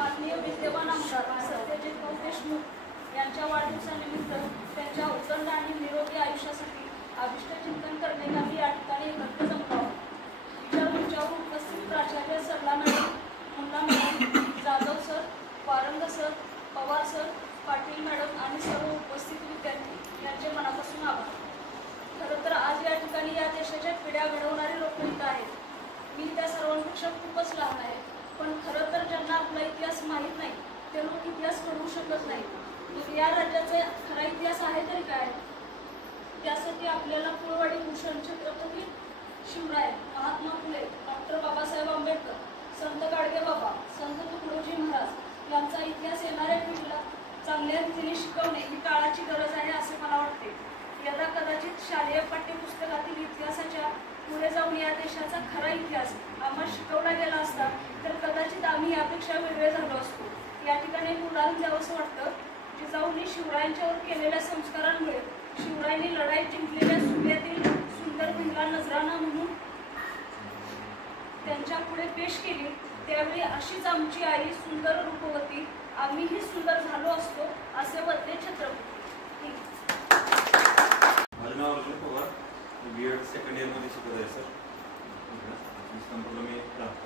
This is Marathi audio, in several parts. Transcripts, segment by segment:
माननीय विद्यमान आमदार सत्यजित देशमुख यांच्या वाढदिवसानिमित्त त्यांच्या उत्तम आणि निरोगी आयुष्यासाठी अभिष्ट चिंतन करण्यासाठी या ठिकाणी एकत्र जमलो आहोत. मंचावर उपस्थित प्राचार्य Sarla madam, Munna madam, Jadhav sir, Warang sir, Pawar sir, Patil madam आणि सर्व उपस्थित विद्यार्थी यांचे मनापासून आभार. खरं तर आज या ठिकाणी या देशाच्या पिढ्या घडवणारे लोक इथं आहेत. मी त्या सर्वांपेक्षा खूपच लहान आहे, पण खरं तर ज्यांना आपला इतिहास माहीत नाही ते लोक इतिहास घडवू शकत नाही. या राज्याचा खरा इतिहास आहे तरी काय? त्यासाठी आपल्याला कुळवाडी भूषण, छत्रपती शिवराय, महात्मा फुले, डॉक्टर बाबासाहेब आंबेडकर, संत गाडगेबाबा, संत तुकडोजी महाराज यांचा इतिहास येणाऱ्या पिढीला चांगल्या रीतीने शिकवणे ही काळाची गरज आहे असे मला वाटते. यदा कदाचित शालेय पाठ्यपुस्तकातील इतिहासाच्या पुढे जाऊन या देशाचा खरा इतिहास आम्हाला शिकवला गेला असता तर कदाचित आम्ही यापेक्षा वेगळे झालो असतो. या ठिकाणी उदाहरण द्यावंसं वाटतं. जिजाऊंनी शिवरायांच्यावर केलेल्या संस्कारांमुळे शिवरायांनी लढाई जिंकलेल्या सुभ्यातील सुंदर महिला नजराणा म्हणून त्यांच्या पुढे पेश केली. त्यावेळी अशीच आमची आई सुंदर रूपवती, आम्हीही सुंदर झालो असतो असे वदले छत्रपती. माझं नाव अर्जुन पवार, B.Ed सेकंड इयरमध्ये शिकत आहे सर. संपूर्ण मी राहतो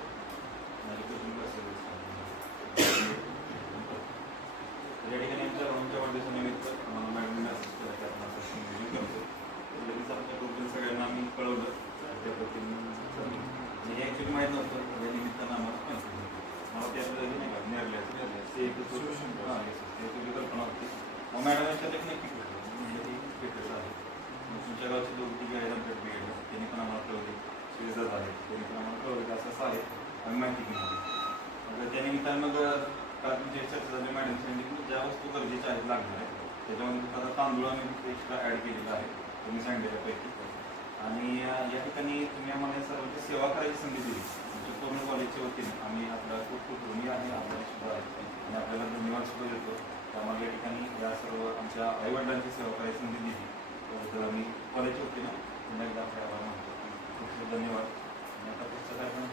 या ठिकाणी आमच्या रोहनच्या वाढदिवसानिमित्त मॅडमने असिस्ट करतो. लगेच आपल्या ग्रुपच्या सगळ्यांना आम्ही कळवलं. त्या पद्धतीने हे ॲक्च्युली माहीत नव्हतं. या निमित्तानं आम्हाला माहिती नव्हतं. मला त्यातलं नाही का निर्ल्याचं त्याची कल्पना होती. मग मॅडम याच्यात एक नक्की भेटलं म्हणजे ही भेटलं आहे. तुमच्या गावचे लोक तिघे आहेत आमच्या B.Ed त्यांनी पण आम्हाला कळवले. श्रीजात आहेत त्यांनी पण आम्हाला कळवले असं असं आहे आम्ही माहिती घेतली. मग त्यानिमित्तानं मग तुमची चर्चा झाली. मॅडम सांगितली ज्या वस्तू गरजेच्या आहेत लागणार आहेत त्याच्यामध्ये आता तांदूळ आम्ही एक्स्ट्रा ॲड केलेला आहे तुम्ही सांगितल्यापैकी. आणि या ठिकाणी तुम्ही आम्हाला सर्वांची सेवा करायची संधी दिली. आमच्या पूर्ण कॉलेजच्या वतीने आम्ही आपला खूप खूप ऋणी आहे, आपल्याला सुद्धा आहे आणि आपल्याला धन्यवाद सुद्धा देतो. त्यामुळे या ठिकाणी या सर्व आमच्या आईवडिलांची सेवा करायची संधी दिली त्याबद्दल आम्ही कॉलेजच्या वतीने पुन्हा एकदा आपल्या आभार मानतो. खूप खूप धन्यवाद. आणि आता पुढचं काय पण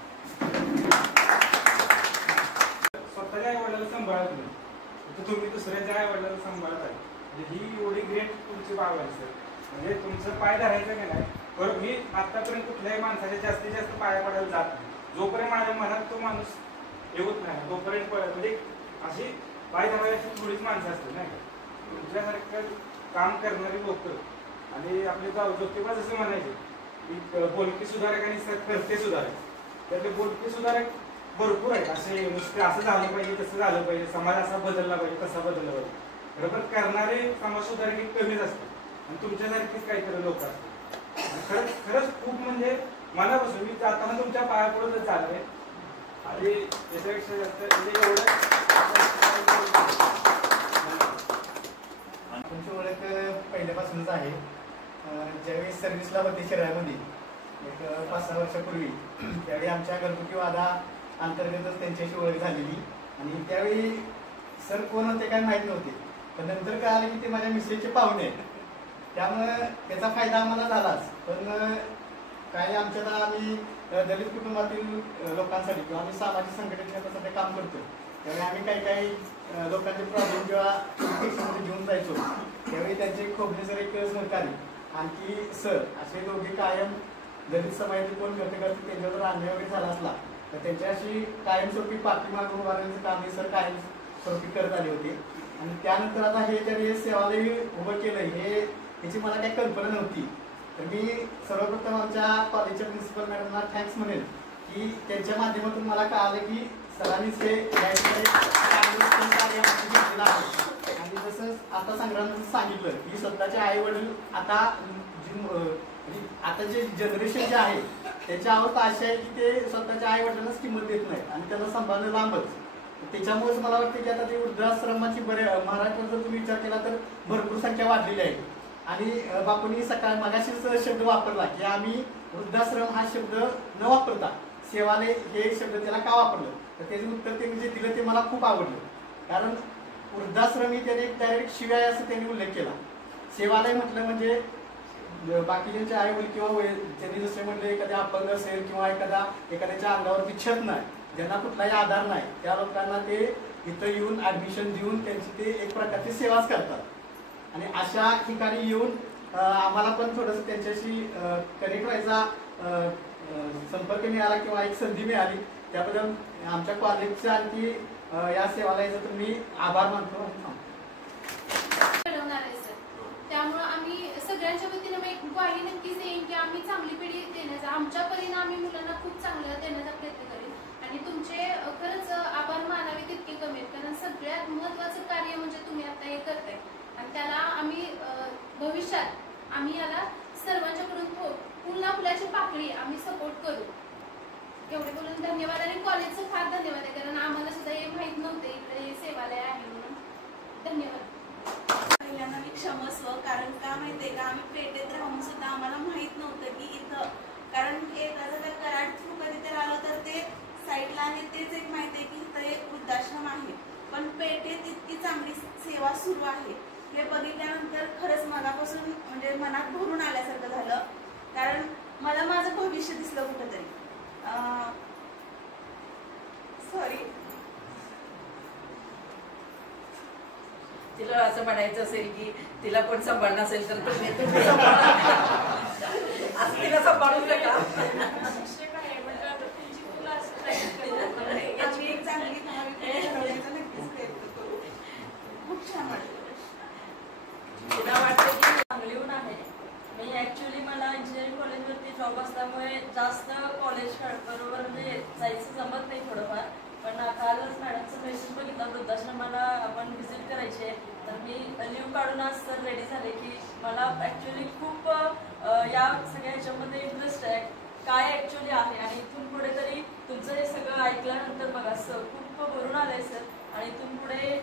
स्वतःच्या आईवडिलाला सांभाळत नाही तर तुम्ही दुसऱ्याच्या आईवडिलाला सांभाळत आहे म्हणजे ही एवढी ग्रेट तुमची बाब आहे सर. म्हणजे तुमचं पाय धरायचं की नाही. बरं मी आतापर्यंत कुठल्याही माणसाच्या जास्तीत जास्त पाया पडायला जात नाही. जोपर्यंत माझ्या मनात तो माणूस येऊत नाही तोपर्यंत म्हणजे अशी पाय धरायची थोडीच माणसं असतात नाही का. तुमच्यासारखं काम करणारी लोक आणि आपले ज्योतिबा जसं म्हणायचे की बोलकी सुधारक आणि करते सुधारक, त्यातले बोलकी सुधारक भरपूर आहेत. असे नुसते असं झालं पाहिजे तसं झालं पाहिजे, समाज असा बदलला पाहिजे तसा बदलला पाहिजे. बरोबर करणारे समाज सुधारक हे कमीच असतात आणि तुमच्यासारखीच काहीतरी लोक असतात. खरंच खरंच खूप म्हणजे मनापासून मी जाताना तुमच्या पायापुढंच झालंय आणि याच्यापेक्षा जास्त म्हणजे एवढं तुमची ओळख पहिल्यापासूनच आहे. ज्यावेळी सर्व्हिसला होती शहरामध्ये एक 5-6 वर्षापूर्वी त्यावेळी आमच्या घरगुती वादा अंतर्गतच त्यांच्याशी ओळख झालेली आणि त्यावेळी सर कोण होते काय माहीत नव्हते. पण नंतर काय आलं की ते माझ्या मिसेसचे पाहुणे आहेत त्यामुळे त्याचा फायदा आम्हाला झालाच. पण काही आमच्यात आम्ही दलित कुटुंबातील लोकांसाठी किंवा आम्ही सामाजिक संघटनेसाठी काम करतो त्यावेळी आम्ही काही लोकांचे प्रॉब्लेम जेव्हा घेऊन जायचो त्यावेळी त्यांचे खोबले सर एक सहकारी आणखी सर असे दोघे कायम दलित समाजातील कोण करते त्यांच्यावर अन्याय वगैरे झाला असला तर त्यांच्याशी कायमस्वरूपी पाठीमागे उभारण्याचं काम हे सर कायमस्वरूपी करत आले होते. आणि त्यानंतर आता हे त्यांनी सेवालय उभं केलं ह्याची मला काही कल्पना नव्हती. तर मी सर्वप्रथम आमच्या कॉलेजच्या प्रिन्सिपल मॅडमला थँक्स म्हणेन की त्यांच्या माध्यमातून मला कळालं की सरांनीच हे घेतलेलं आहे. आणि जसं आता संग्रामने सांगितलं की स्वतःचे आई वडील आता जे जनरेशन जे आहे त्याची अवस्था अशी आहे की ते स्वतःच्या आई वडिलांनाच किंमत देत नाही आणि त्यांना सांभाळणं लांबच. त्याच्यामुळेच मला वाटतं की आता ते वृद्धाश्रमाची महाराष्ट्रात जर तुम्ही विचार केला तर भरपूर संख्या वाढलेली आहे. आणि बापूंनी सकाळ मगाशीच शब्द वापरला की आम्ही वृद्धाश्रम हा शब्द न वापरता सेवालय हे शब्द त्याला का वापरलं तर त्याचे उत्तर त्यांनी जे दिलं ते मला खूप आवडलं. कारण वृद्धाश्रम ही त्याने डायरेक्ट शिवाय असं त्यांनी उल्लेख केला. सेवालय म्हटलं म्हणजे बाकीच्यांचे आई वडील किंवा त्यांनी जसे म्हणले एखाद्या अपंग असेल किंवा एखाद्याच्या अंगावरती छत नाही, ज्यांना कुठलाही आधार नाही, त्या लोकांना ते इथं येऊन ऍडमिशन देऊन त्यांची ते एक प्रकारची सेवाच करतात। आणि अशा ठिकाणी येऊन आम्हाला पण थोडंसं त्यांच्याशी कनेक्ट व्हायचा संपर्क मिळाला किंवा एक संधी मिळाली, त्याबद्दल आमच्या कॉलेजच्या आणखी या सेवालयाचा तुम्ही आभार मानतो। त्यामुळे आम्ही सगळ्यांच्या वतीने एक ग्वाही नक्कीच येईन की आम्ही चांगली पिढी देण्याचा, आमच्या परीने आम्ही मुलांना खूप चांगलं देण्याचा प्रयत्न करेन। आणि तुमचे खरंच आभार मानावे तितके कमी आहेत, कारण सगळ्यात महत्वाचं कार्य म्हणजे तुम्ही आता हे करताय आणि त्याला आम्ही भविष्यात आम्ही याला सर्वांच्याकडून पुन्हा फुलाची पाकळी आम्ही सपोर्ट करू। एवढे बोलून धन्यवाद। आणि कॉलेजचं फार धन्यवाद आहे, कारण आम्हाला सुद्धा हे माहीत नव्हते इकडे हे सेवालय आहे म्हणून। धन्यवाद। पहिल्यांदा मी क्षमस्व, कारण का माहितीये का आम्ही पेठेत राहून सुद्धा आम्हाला माहित नव्हतं की इथं, कारण एखाद्या कराड थ्रू कधी तर आलो तर ते साईडला आणि तेच एक माहिती आहे की इथं एक वृद्धाश्रम आहे, पण पेठेत इतकी चांगली सेवा सुरू आहे हे बघितल्यानंतर खरंच मनापासून म्हणजे मनात भरून आल्यासारखं झालं, कारण मला माझं भविष्य दिसलं कुठंतरी। सॉरी, तिला असं म्हणायचं असेल की तिला कोण सांभाळणं असेल तर तुम्ही तिला सांभाळून नका। शिक्षक आहे म्हणजे आता तुमची मुलं असं नाही याची एक चांगली ठरवण्याचा नक्कीच प्रयत्न करू। खूप छान वाटलं। तिला वाटतं की चांगली होऊन आहे। मी ऍक्च्युली मला इंजिनिअरिंग कॉलेजवरती जॉब असल्यामुळे जास्त कॉलेज बरोबर म्हणजे जायचं जमत नाही थोडंफार, पण कालच मॅडमचा मेसेज बघितला वृद्धाश्रमाला आपण व्हिजिट करायची आहे, तर मी लिव्ह काढून आज तर रेडी झाले की मला ऍक्च्युली खूप या सगळ्या ह्याच्यामध्ये इंटरेस्ट आहे काय ऍक्च्युली आहे। आणि इथून पुढे तरी तुमचं हे सगळं ऐकल्यानंतर बघा असं खूप भरून आलंय सर, आणि इथून पुढे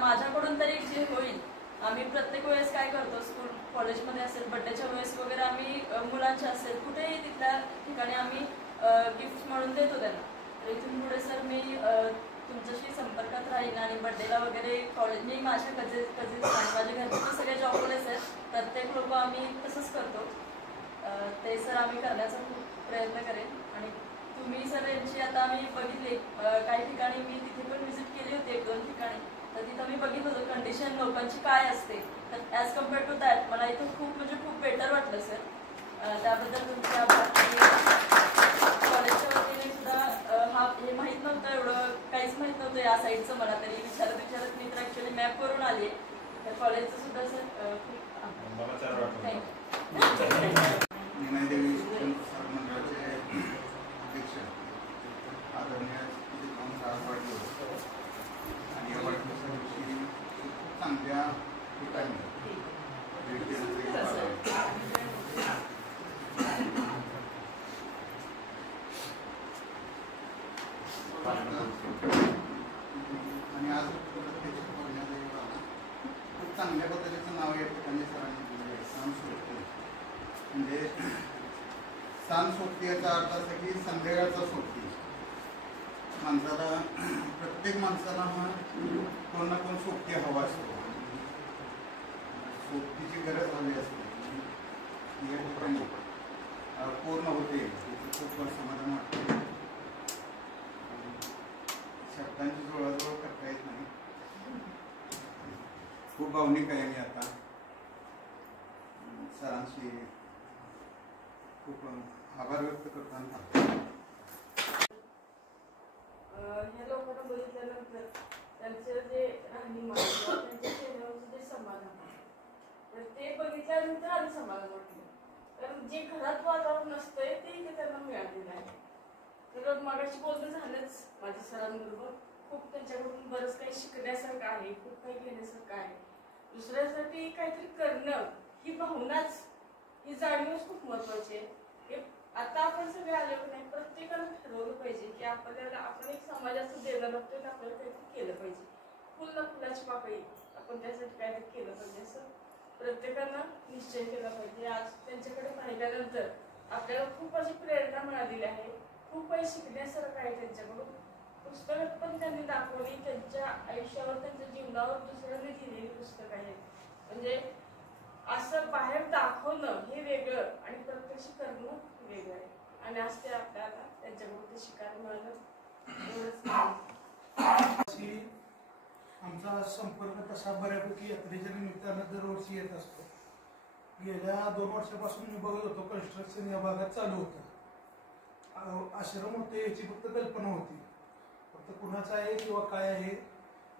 माझ्याकडून तरी जे होईल, आम्ही प्रत्येक वेळेस काय करतो स्कूल कॉलेजमध्ये असेल बड्डेच्या वेळेस वगैरे आम्ही मुलांच्या असेल कुठेही तिथल्या ठिकाणी आम्ही गिफ्ट म्हणून देतो त्यांना। तर इथून पुढे सर मी तुमच्याशी संपर्कात राहीन आणि बड्डेला वगैरे कॉलेज मी माझ्या कझिन्स आणि माझ्या घरचे सगळे जॉबलेस आहेत, प्रत्येक लोक आम्ही तसंच करतो, ते सर आम्ही करण्याचा खूप प्रयत्न करेन। आणि तुम्ही सर यांची आता आम्ही बघितले काही ठिकाणी मी तिथे पण व्हिजिट केली होती 1-2 ठिकाणी, तर तिथं मी बघितलं होतं कंडिशन लोकांची काय असते, तर ॲज कम्पेअर्ड टू दॅट मला इथं खूप म्हणजे खूप बेटर वाटलं सर, त्याबद्दल तुमचे आभार। कॉलेजच्या वतीने सुद्धा हे माहीत नव्हतं, एवढं काहीच माहीत नव्हतं या साईडचं, मला तरी विचारत मी तर ॲक्च्युली मॅप करून आली आहे, तर कॉलेजचं सुद्धा सर खूप आभार। थँक्यू। निनादेवी सर मंडळाचे अध्यक्ष आदरणीय आणि या वाढदिवसादिवशी खूप चांगल्या ठिकाणी भेट देण्याचं आणि आज प्रत्यक्ष बघण्याचा योग आला। खूप चांगल्या पद्धतीचं नाव या ठिकाणी सरांनी दिलं आहे, सांस्कृतिक म्हणजे सांज सोबती याचा अर्थ असा की संध्याकाळचा सोबती। माणसाला प्रत्येक माणसाला कोण ना कोण सोबती हवा असतो, सोबतीची गरज हवी असते, या ठिकाणी पूर्ण होते, खूप समाधान वाटते। शब्दांची जुळवाजुळव करता येत नाही, खूप भावनिक आहे मी आता सरांशी खूप आभार व्यक्त करताना। हे लोकांना बघितल्यानंतर त्यांचं जे राहणीमान त्यांच्या चेहऱ्यावरचं जे समाधान तर ते बघितल्यानंतर आधी समाधान वाटलं, कारण जे घरात वातावरण असतंय ते इथे त्यांना मिळालेलं आहे। तर मागाशी बोलणं झालंच माझ्या सरांबरोबर, खूप त्यांच्याकडून बरंच काही शिकण्यासारखं आहे, खूप काही घेण्यासारखं आहे। दुसऱ्यासाठी काहीतरी करणं ही भावनाच, ही जाणीवच खूप महत्वाची आहे। आता आपण सगळे आलेलो नाही, प्रत्येकानं ठरवलं पाहिजे की आपल्याला आपण एक समाजाचं देणं लागतोय, आपल्याला काहीतरी केलं पाहिजे, फुलाची पाकळी आपण त्यासाठी काहीतरी केलं पाहिजे असं प्रत्येकानं निश्चय केला पाहिजे। आज त्यांच्याकडे पाहिल्यानंतर आपल्याला खूप अशी प्रेरणा मिळालेली आहे, खूप काही शिकण्यासारखं आहे त्यांच्याकडून। पुस्तकात पण त्यांनी दाखवली, त्यांच्या आयुष्यावर त्यांच्या जीवनावर दुसऱ्यांनी लिहिलेली पुस्तक आहेत, म्हणजे असं बाहेर दाखवणं हे वेगळं आणि प्रत्यक्ष करणं वेगळं आहे. आणि आज ते आपल्याला त्यांच्याकडून ते शिकायला मिळालं. आमचा संपर्क तसा बऱ्यापैकी यात्रेच्या निमित्तानं दरवर्षी येत असतो. गेल्या 2 वर्षापासून मी बघत होतो कन्स्ट्रक्शन या भागात चालू होतं. आश्रम होते याची फक्त कल्पना होती, फक्त कुणाचं आहे किंवा काय आहे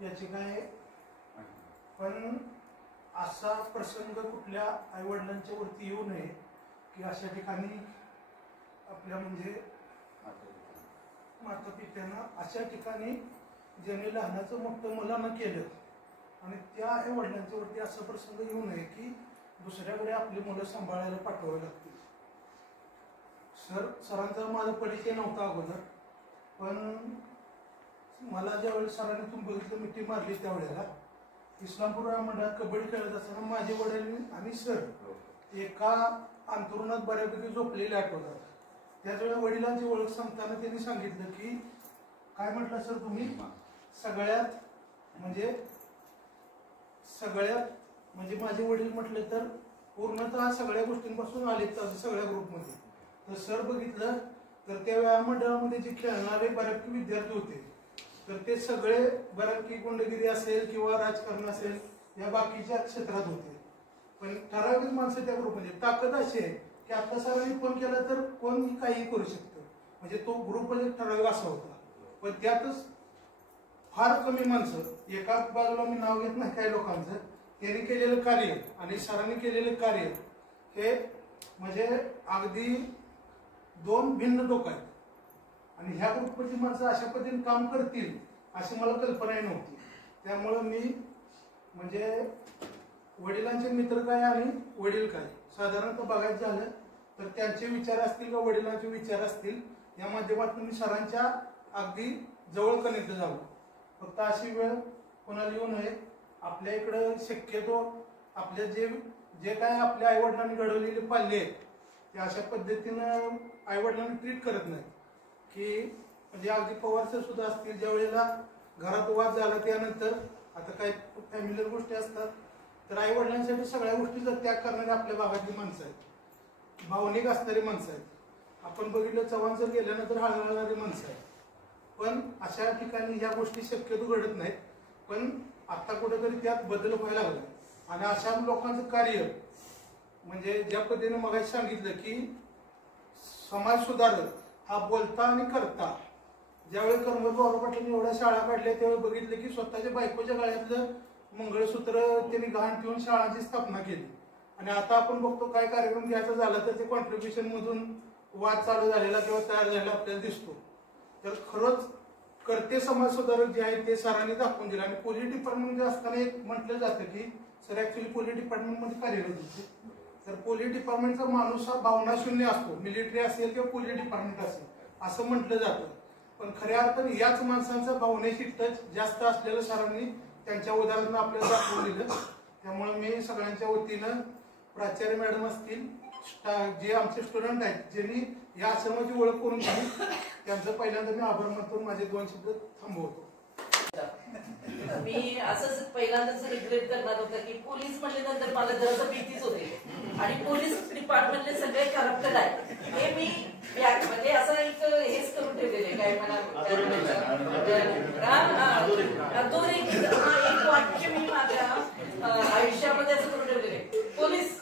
याची काय. पण असा प्रसंग कुठल्या आईवडिलांच्या वरती येऊ नये की अशा ठिकाणी आपल्या म्हणजे माता पित्यांना अशा ठिकाणी ज्यांनी लहानाचं मोठं मुलांना केलं आणि त्या आई वडिलांच्या वरती असा प्रसंग येऊ नये की दुसऱ्याकडे आपली मुलं सांभाळायला पाठवावी लागतील. सरांचा माझा परिचय नव्हता अगोदर, पण मला ज्यावेळेस सरांनी तुम्ही बघितलं मिठी मारली त्यावेळेला इस्लामपूर मंडळात कबड्डी खेळत असताना माझे वडील आणि सर एका अंतरुणात बऱ्यापैकी झोपलेले आठवतात. त्याच वेळेला वडिलांची ओळख सांगताना त्यांनी सांगितलं की काय म्हटलं सर तुम्ही सगळ्यात म्हणजे माझे वडील म्हटले तर पूर्णतः सगळ्या गोष्टींपासून आलेत सगळ्या ग्रुपमध्ये. तर सर बघितलं तर त्या व्यायाम मंडळामध्ये जे खेळणारे बऱ्यापैकी विद्यार्थी होते तर ते सगळे बऱ्यापैकी गुंडगिरी असेल किंवा राजकारण असेल या बाकीच्या क्षेत्रात होते. पण ठराविक माणसं त्या ग्रुपमध्ये ताकद अशी आहे की आता सरांनी फोन केला तर कोणी काही करू शकतं. म्हणजे तो ग्रुपमध्ये ठराविक असा होता. पण त्यातच फार कमी माणसं, एका बाजूला मी नाव घेत नाही काही लोकांचं, त्यांनी केलेलं कार्य आणि सरांनी केलेलं कार्य हे म्हणजे अगदी 2 भिन्न लोक आहेत. आणि ह्या ग्रुपची माणसं अशा पद्धतीने काम करतील अशी मला कल्पनाही नव्हती. त्यामुळं मी म्हणजे वडिलांचे मित्र काय आणि वडील काय साधारणतः बघायचं झालं तर त्यांचे विचार असतील किंवा वडिलांचे विचार असतील या माध्यमातून मी सरांच्या अगदी जवळ कनेक्ट झालो. फक्त अशी वेळ कोणाला येऊ नये. आपल्या इकडं शक्यतो आपल्या जे काय आपल्या आईवडिलांनी घडवलेले पाल्ले आहेत ते अशा पद्धतीनं आईवडिलांनी ट्रीट करत नाहीत की म्हणजे अगदी पवार सर सुद्धा असतील ज्या वेळेला घरात वाद झाला त्यानंतर आता काही फॅमिलीर गोष्टी असतात तर आईवडिलांसाठी सगळ्या गोष्टीचा त्याग करणारी आपल्या भागातली माणसं आहेत, भावनिक असणारी माणसं आहेत. आपण बघितलं चव्हाण सर गेल्यानंतर हळहळणारी माणसं आहेत. पण अशा ठिकाणी ह्या गोष्टी शक्यतो घडत नाहीत. पण आता कुठेतरी त्यात बदल व्हायला लागला आणि अशा लोकांचं कार्य म्हणजे ज्या पद्धतीने मगाशी सांगितलं की समाज सुधारक हा बोलता आणि करता. ज्यावेळी कर्मवीर भाऊराव पाटलांनी एवढ्या शाळा काढल्या त्यावेळी बघितलं की स्वतःच्या बायकोच्या गळ्यातलं मंगळसूत्र त्यांनी गहाण ठेवून शाळांची स्थापना केली. आणि आता आपण बघतो काय कार्यक्रम घ्यायचा झाला तर ते कॉन्ट्रीब्युशन मधून वाद चालू झालेला किंवा तयार झालेला आपल्याला दिसतो. तर खरंच करते समाज सुधारक जे आहे ते सरांनी दाखवून दिलं. आणि पोलीस डिपार्टमेंट असताना एक म्हटलं जातं की सर ऍक्च्युली पोलीस डिपार्टमेंटमध्ये कार्यरत होते. तर पोलीस डिपार्टमेंटचा माणूस हा भावना शून्य असतो, मिलिटरी असेल किंवा पोलीस डिपार्टमेंट असेल असं म्हटलं जातं. पण खऱ्या अर्थाने याच माणसांचा भावनेशी टच जास्त असलेलं सरांनी त्यांच्या उदाहरणानं आपल्याला दाखवून दिलं. त्यामुळे मी सगळ्यांच्या वतीनं प्राचार्य मॅडम असतील जे आमचे स्टुडंट आहेत ज्यांनी या आश्रमाची ओळख करून दिली त्यांचं पहिल्यांदा मी आभार मानतो. माझे 2 शब्द थांबवतो. मी असंच पहिल्यांदाच रिग्रेट करणार होतं की पोलीस म्हणल्यानंतर मला जरा भीतीच होती आणि पोलीस डिपार्टमेंटले सगळे करप्टेड आहे हे मी म्हणजे असं एक हेच करून ठेवलेले काय मला एक वाक्य मी माझ्या आयुष्यामध्ये असं करून ठेवलेले पोलीस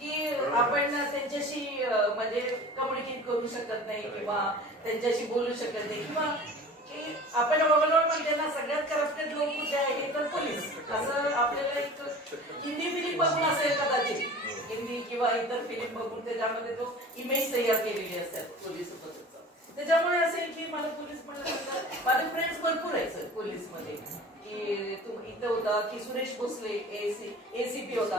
की आपण त्यांच्याशी म्हणजे कम्युनिकेट करू शकत नाही किंवा त्यांच्याशी बोलू शकत नाही किंवा आपण ओव्हरऑल म्हणजे ना सगळ्यात करप्टेड लोक कुठे आहे तर पोलीस असं आपल्याला एक हिंदी फिल्म बघून असेल कदाचित हिंदी किंवा इतर फिल्म बघून त्याच्यामध्ये तो इमेज तयार केलेली असतात पोलीस सोबतच. त्याच्यामुळे असेल की मला पोलीस म्हणलं माझे फ्रेंड्स भरपूर आहेत पोलीसमध्ये की तू इथं होता की सुरेश भोसले एसीपी होता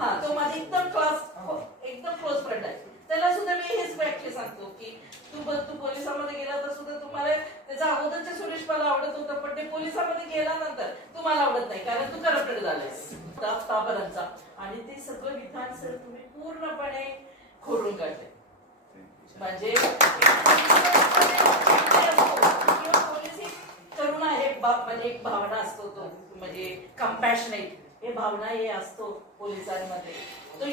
हा तो माझा एकदम क्लोज फ्रेंड आहे. त्याला सुद्धा मी हेच वाक्य सांगतो की तू पोलिसांमध्ये गेला तर सुद्धा तुम्हाला त्याचा अगोदरच्या सुरेश मला आवडत होतं पण ते पोलिसांमध्ये गेल्यानंतर तुम्हाला आवडत नाही कारण तू करप्टेड झालायस ताबरांचा आणि ते सगळं विधान सर तुम्ही पूर्णपणे खोडून काढले. म्हणजे पोलीस एक करुणा आहे म्हणजे एक भावना असतो तो म्हणजे कंपॅशनेट हे भावना हे असतो पोलिसांमध्ये, तो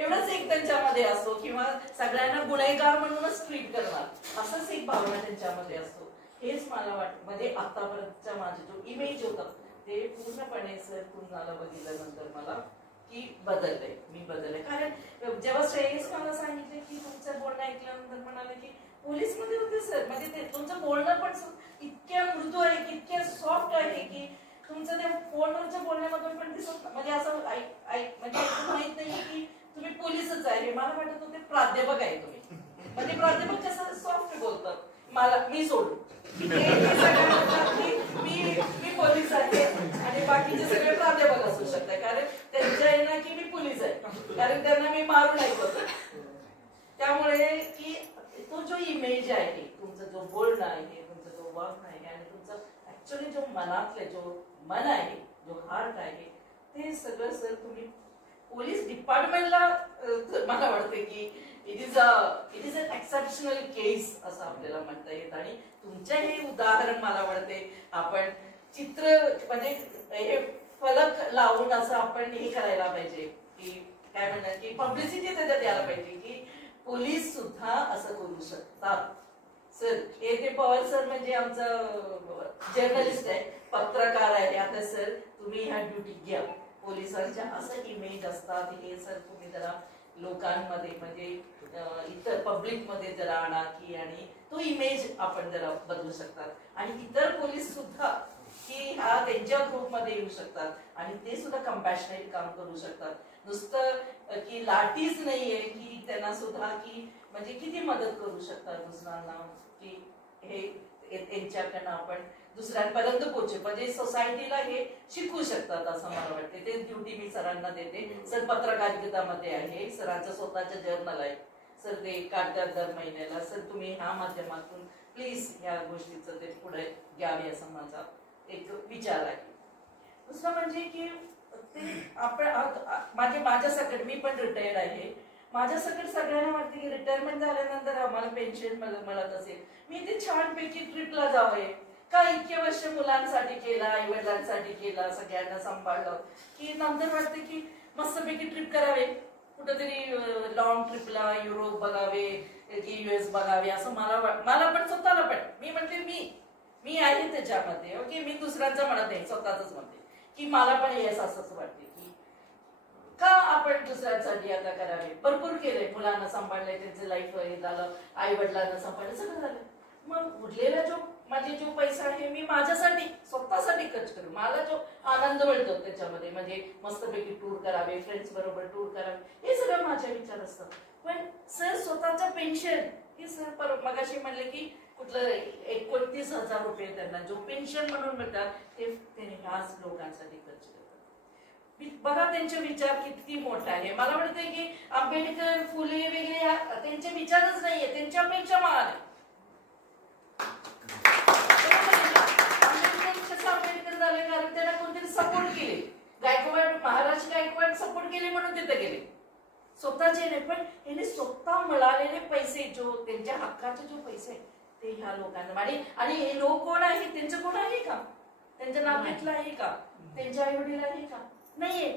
एवढंच एक त्यांच्यामध्ये असतो, किंवा सगळ्यांना गुन्हेगार म्हणूनच ट्रीट करणार असंच एक भावना त्यांच्यामध्ये असतो. हेच मला म्हणजे आतापर्यंतचा माझा जो इमेज होता ते पूर्णपणे सर तुम्हाला बघितल्यानंतर मला की बदललंय, मी बदललंय. कारण जेव्हा श्रेयस मला सांगितले की तुमचं बोलणं ऐकल्यानंतर म्हणाले की पोलीस मध्ये होते सर, म्हणजे ते तुमचं बोलणं पण इतक्या मृदू आहे की इतक्या सॉफ्ट आहे की तुमचं त्या फोनवरच्या बोलण्यामधून पण दिसत, म्हणजे असं म्हणजे माहित नाही की तुम्ही पोलीसच आहे. मला वाटत होते प्राध्यापक आहे तुम्ही, म्हणजे प्राध्यापक कसं सॉफ्ट बोलतात, मला मी सोडून मी पोलीस आहे आणि बाकीचे सगळे प्राध्यापक असू शकतात, कारण त्यांच्या आहे ना की मी पोलीस आहे, कारण त्यांना मी मारून ऐकवतो. त्यामुळे की तो जो इमेज आहे, तुमचं जो बोलणं आहे, तुमचं जो वागणं आहे आणि तुमचं ऍक्च्युअली जो मनातले जो मन आहे, जो हार्ट आहे, ते सगळं सर तुम्ही पोलीस डिपार्टमेंटला मला वाटतं की इट इज अन एक्सेप्शनल केस असं आपल्याला म्हणता येत. आणि तुमचे हे उदाहरण मला वाटते आपण चित्र म्हणजे हे फलक लावून असं आपण हे करायला पाहिजे की काय म्हणतात की पब्लिसिटी त्याच्यात द्यायला पाहिजे की पोलीस सुद्धा असं करू शकतात. सर हे ते पवार सर म्हणजे आमचं जर्नलिस्ट आहे, पत्रकार आहे. आता सर तुम्ही ह्या ड्युटी घ्या, पोलिसांच्या असं इमेज असतात हे सर तुम्ही जरा लोकांमध्ये म्हणजे इतर पब्लिक मध्ये जरा आणा की, आणि तो इमेज आपण जरा बदलू शकतात. आणि इतर पोलीस सुद्धा की हा त्यांच्या ग्रुपमध्ये येऊ शकतात आणि ते सुद्धा कंपॅशनेट काम करू शकतात. नुसतं की लाठीच नाहीये की त्यांना सुद्धा की म्हणजे किती मदत करू शकतात दुसऱ्यांना की हे त्यांच्याकडनं आपण दुसऱ्यांपर्यंत पोहोचू, म्हणजे सोसायटीला हे शिकू शकतात असं मला वाटते. ते ड्युटी मी सरांना देते. सर पत्रकारितेमध्ये आहे, सरांचं स्वतःचं जर्नल आहे, सर ते काढतात दर महिन्याला. सर तुम्ही ह्या माध्यमातून प्लीज ह्या गोष्टीचं ते पुढे घ्यावे असा माझा एक विचार आहे. दुसरं म्हणजे की ते आपण माझ्यासाठी मी पण रिटायर्ड आहे, माझ्यासाठी सगळ्यांना वाटते की रिटायरमेंट झाल्यानंतर आम्हाला पेन्शन मिळत असेल, मी ते छानपैकी ट्रिपला जावे का, इतके वर्ष मुलांसाठी केला, आईवडिलांसाठी केला, सगळ्यांना सांभाळलं की नंतर वाटते की मस्तपैकी ट्रिप करावे, कुठेतरी लॉंग ट्रिपला युरोप बघावे की US बघावे असं मला पण स्वतःला पण मी म्हणते मी आहे त्याच्यामध्ये. ओके, मी दुसऱ्यांचं म्हणत नाही, स्वतःच म्हणते की मला पण येस असंच वाटते की का आपण दुसऱ्यांसाठी आता करावे. भरपूर केलंय, मुलांना सांभाळलंय, त्यांचं लाईफ हे झालं, आई वडिलांना सांभाळलं, सगळं झालं. मग उरलेला जो पैसा आहे मी माझ्यासाठी स्वतःसाठी खर्च करू, मला जो आनंद मिळतो त्याच्यामध्ये, म्हणजे मस्तपैकी टूर करावे, फ्रेंड्स बरोबर टूर करावे, हे सगळं माझे विचार असतात. पण सर स्वतःचं पेन्शन हे सर मगाशी म्हणले की कुठलं 29,000 रुपये त्यांना जो पेन्शन म्हणून मिळतात ते ह्याच लोकांसाठी खर्च करतात. बघा त्यांचे विचार किती मोठा आहे. मला वाटतं की आंबेडकर, फुले वगैरे त्यांचे विचारच नाहीये, त्यांच्यापेक्षा महान आहे. आंबेडकर झाले कारण त्यांना कोणतरी सपोर्ट केले, महाराष्ट्र गायकवाड सपोर्ट केले म्हणून तिथे गेले, स्वतःचे नाही पण यांनी स्वतः मिळालेले पैसे जो त्यांच्या हक्काचे जो पैसे ते ह्या लोकांना. आणि हे लोक कोण आहे, त्यांचं कोण आहे का, त्यांच्या नात्यातलं आहे का, त्यांच्या आई वडील आहे का, नाहीये.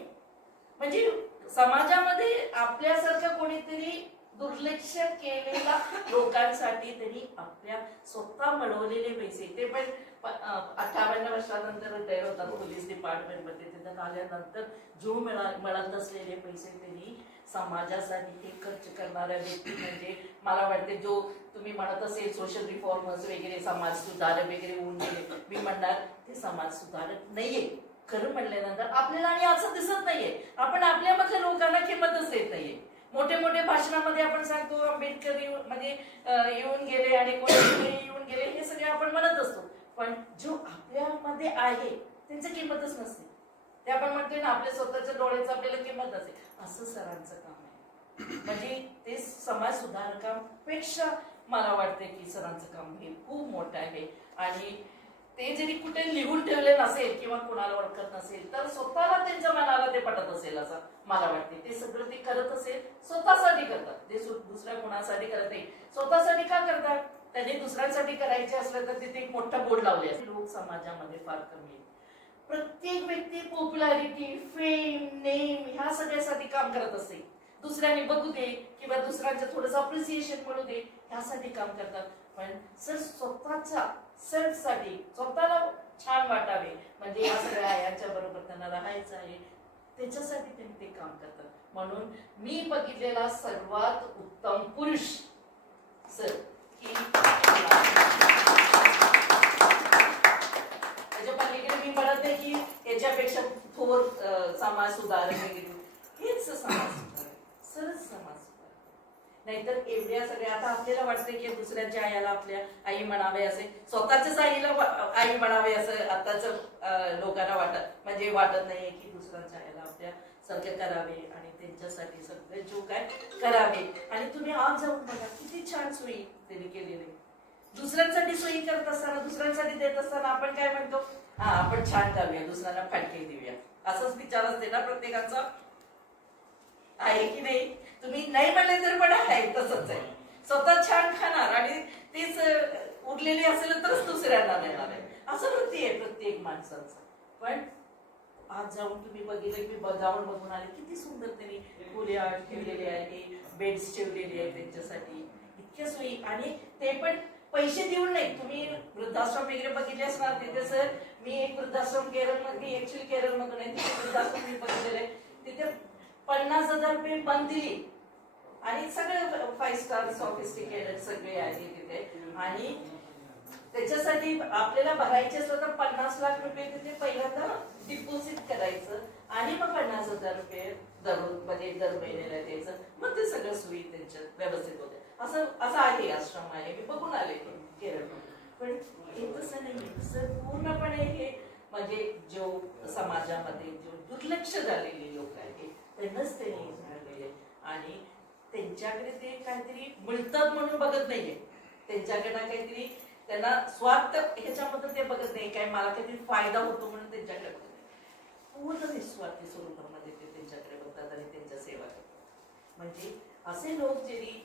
म्हणजे समाजामध्ये आपल्यासारखं कोणीतरी दुर्लक्ष केलेल्या लोकांसाठी त्यांनी आपल्या स्वतः मिळवलेले पैसे, ते पण 58 वर्षानंतर रिटायर होतात पोलीस डिपार्टमेंटमध्ये, तिथं आल्यानंतर जो मिळत असलेले पैसे त्यांनी समाजासाठी हे खर्च करणाऱ्या व्यक्ती म्हणजे मला वाटते जो तुम्ही म्हणत असेल सोशल रिफॉर्मर्स वगैरे, समाज सुधारक वगैरे होऊन गेले, मी म्हणणार ते समाज सुधारक नाहीये. खरं म्हणल्यानंतर आपल्याला आणि असं दिसत नाहीये, आपण आपल्यामधल्या लोकांना किंमतच देत नाहीये. मोठे मोठे भाषणामध्ये आपण सांगतो आंबेडकर म्हणजे येऊन गेले आणि कोणी येऊन गेले हे सगळे आपण म्हणत असतो, पण जो आपल्यामध्ये आहे त्यांची किंमतच नसते. ते आपण म्हणतोय ना आपल्या स्वतःच्या डोळ्याचं आपल्याला किंमत नसते, असं सरांचं काम आहे. म्हणजे ते समाज सुधारकांपेक्षा मला वाटते की सरांचं काम हे खूप मोठं आहे. आणि ते जरी कुठे लिहून ठेवले नसेल किंवा कोणाला ओळखत नसेल तर स्वतःला त्यांच्या मनाला ते पटत असेल असं मला वाटते. ते सगळं ते करत असेल स्वतःसाठी करतात, ते दुसऱ्या कोणासाठी करत नाही. स्वतःसाठी का करतात, त्यांनी दुसऱ्यांसाठी करायचे असलं तर तिथे एक मोठा बोर्ड लावले. लोक समाजामध्ये फार कमी आहेत. प्रत्येक व्यक्ती पॉप्युलॅरिटी, फेम, नेम ह्या सगळ्यासाठी काम करत असते. दुसऱ्याने बघू दे किंवा दुसऱ्यांचं थोडंसं अप्रिसिएशन मिळू दे ह्यासाठी काम करतात. पण सर स्वतःच्या सेल्फसाठी, स्वतःला छान वाटावे, म्हणजे या सगळ्या यांच्या बरोबर त्यांना राहायचं आहे, त्याच्यासाठी त्यांनी ते काम करतात. म्हणून मी बघितलेला सर्वात उत्तम पुरुष सर की त्याच्या पलीकडे मी म्हणत नाही की याच्यापेक्षा थोर समाज सुधारक वगैरे, हेच समाज सुधारक, सरच समाज सुधारक. नाहीतर एवढ्या सगळ्या आता आपल्याला वाटतं की दुसऱ्यांच्या आईला आपल्या आई म्हणावे असे, स्वतःच्याच आईला आई म्हणावे असं आताच लोकांना वाटत नाहीये की दुसऱ्यांच्या आईला आपल्या सारखे करावे आणि त्यांच्यासाठी सगळे जो काय करावे. आणि तुम्ही आज जाऊन बघा किती छान सोयी त्यांनी केलेली. दुसऱ्यांसाठी सोयी करत असताना, दुसऱ्यांसाठी देत असताना आपण काय म्हणतो, हा आपण छान करूया, दुसऱ्यांना फाटके देऊया, असंच विचार असते ना प्रत्येकाचा, आहे की नाही? तुम्ही नाही म्हणले तर पण आहे तसंच आहे. स्वतः छान खाणार आणि तीच उरलेली असेल तरच दुसऱ्यांना देणार आहे, असं वृत्ती आहे प्रत्येक माणसाचं. पण आज जाऊन तुम्ही बघितलं की जाऊन बघून आले किती सुंदर त्यांनी फुले आर्ट ठेवलेले आहे, बेड्स ठेवलेले आहेत त्यांच्यासाठी, इतक्या सोयी. आणि ते पण पैसे देऊन नाही. तुम्ही वृद्धाश्रम वगैरे बघितले असणार तिथे. सर मी एक वृद्धाश्रम केरळमध्ये, ऍक्च्युअली केरळमधून आहे, तिथे वृद्धाश्रम मी बघितलेलं आहे. तिथे 50,000 रुपये पण दिली आणि सगळे 5 स्टार सॉफिस्टिकेटेड सगळे आहे तिथे. आणि त्याच्यासाठी आपल्याला भरायचे असलं तर 50 लाख रुपये तिथे पहिल्यांदा डिपॉझिट करायचं आणि मग 50,000 रुपये दररोज दर महिन्याला द्यायचं. मग ते सगळं सोयी त्यांच्या व्यवस्थित होते. असं आहे, आश्रम आहे, मी बघून आले केरळमध्ये. पण हे तसं नाही, सर पूर्णपणे हे म्हणजे जो समाजामध्ये जो दुर्लक्ष झालेले लोक आहेत त्यांनाच ते झालेले आणि त्यांच्याकडे ते काहीतरी मिळतात म्हणून बघत नाहीये. त्यांच्याकडे काहीतरी त्यांना स्वार्थ ह्याच्याबद्दल ते बघत नाही, काय मला काहीतरी फायदा होतो म्हणून त्यांच्याकडे बघत नाही. पूर्ण निस्वार्थी स्वरूपामध्ये ते त्यांच्याकडे बघतात आणि त्यांच्या सेवा करतात. म्हणजे असे लोक जरी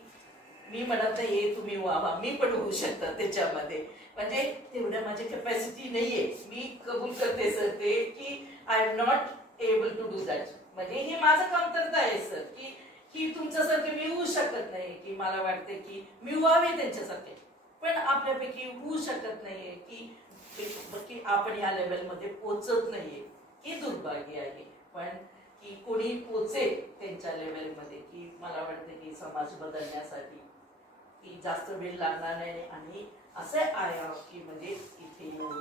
मी म्हणत नाहीये तुम्ही व्हावा, मी पण होऊ शकता त्याच्यामध्ये, म्हणजे तेवढ्या माझी कॅपॅसिटी नाहीये, मी कबूल करते सर ते की I am not able to do that. म्हणजे हे माझं कमतरता आहे सर की तुमच्यासारखे मी होऊ शकत नाही, की मला वाटते की मी व्हावे त्यांच्यासारखे, पण आपल्यापैकी होऊ शकत नाहीये की आपण या लेवलमध्ये पोचत नाहीये, हे दुर्भाग्य आहे. पण की कोणी पोचेल त्यांच्या लेवलमध्ये, की मला वाटतं की समाज बदलण्यासाठी की जास्त वेळ लागणार नाही आणि असे आहे की म्हणजे इथे येऊन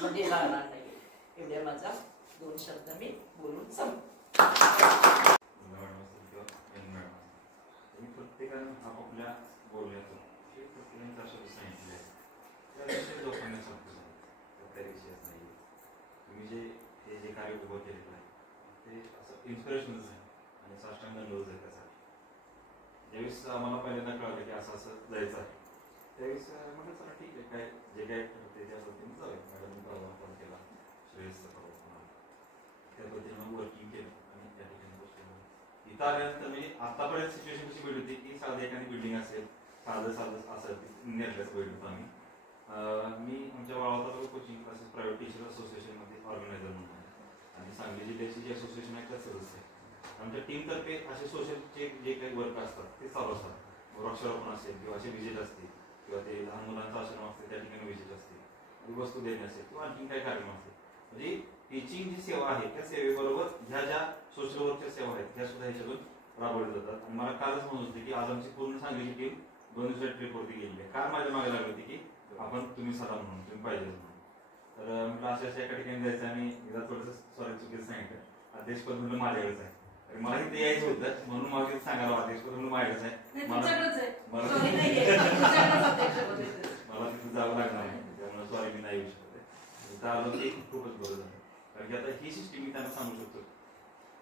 म्हणजे लागणार नाही. एवढ्या माझा 2 शब्द मी बोलून संपतो. प्रत्येकाने आपापल्या बोलण्यातून प्रत्येकाने 4 शब्द सांगितले त्या लोकांना संपतो त्या विषयात नाही. तुम्ही जे कार्य उभं केलेलं आहे ते असं इन्स्पिरेशनच आहे आणि साष्टांग दंडवत आहे त्यासाठी. ज्यावेळेस आम्हाला पहिल्यांदा कळलं की असं जायचं आहे त्यावेळेस म्हटलं चला ठीक आहे, काय जे काय ठरते त्या पद्धतीने जाऊया. मॅडमने प्रवास पण केला, श्रेयसचा प्रवास पण आला, त्या पद्धतीनं वर्किंग केलं आणि त्या ठिकाणी गोष्टी इथं आल्यानंतर म्हणजे आतापर्यंत सिच्युएशन कशी भेटली होती की साधं एखादी बिल्डिंग असेल, साधं असं नेटल्याच भेटत होतो आम्ही. मी आमच्या वाळवता कोचिंग क्लासेस प्रायव्हेट टीचर असोसिएशनमध्ये ऑर्गनायझर म्हणून आहे आणि सांगली जिल्ह्याची जी असोसिएशन आहे त्या सदस्य आहे. आमच्या टीमतर्फे असे सोशलचे जे काही वर्क असतात ते चालू असतात. वृक्षारोपण असेल किंवा असे विजिट असतील किंवा ते लहान मुलांचा आश्रम असते त्या ठिकाणी विजिट असते, वस्तू देणे असेल किंवा आणखी काही कार्यक्रम असतील. म्हणजे टीचिंग जी सेवा आहे त्या सेवेबरोबर ह्या ज्या सोशल वर्कच्या सेवा आहेत त्या सुद्धा ह्याच्यातून राबवल्या जातात. आणि मला कालच म्हणत होते की आज आमची पूर्ण सांगलीची टीम 2 दिवसाच्या ट्रिपवरती गेलेली आहे. काल माझ्या मागे लागली होती की आपण तुम्ही चला म्हणून, तुम्ही पाहिजे म्हणून. तर म्हटलं अशा एका ठिकाणी जायचं आणि एकदा थोडंसं सॉरी चुकीचं सांगितलं, अध्यक्षपद म्हणलं माझ्याकडेच आहे. मला तिथे यायचं होतं म्हणून मला सांगायला अध्यक्षपद म्हणून माझ्याकडेच आहे, मला तिथे जावं लागणार नाही, त्यामुळे सॉरी मी नाही येऊ शकत. तिथं आलो ते खूपच बरं झालं. कारण की आता ही सिस्टीम मी त्यांना सांगू शकतो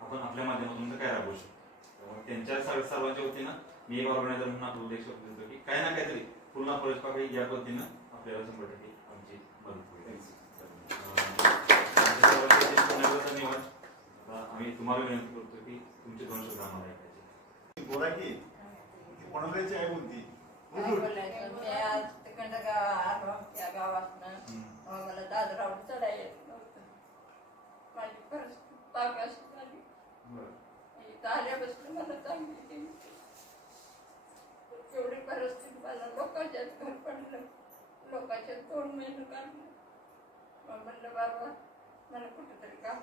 आपण आपल्या माध्यमातून काय राबवू शकतो. त्यामुळे त्यांच्या सर्वांच्या वतीनं मी एक ऑर्गनायझर म्हणून आपलं उल्लेख करतो की काही ना काहीतरी पूर्ण परिस्थिती या पद्धतीनं आपल्याला 100% आमची मदत होईल. धन्यवाद. आम्ही तुम्हाला विनंती करतो की तुमचे 2 शब्द आम्हाला ऐकायचे. बोला की कोणाची आहे कोणती गावात मला दादरावर चढायला येत नव्हतं. सांगितली एवढी परिस्थिती मला लोकांच्यात घर पडलं, लोकांच्या 2 महिने काढलं. मग म्हणलं बाबा मला कुठेतरी काम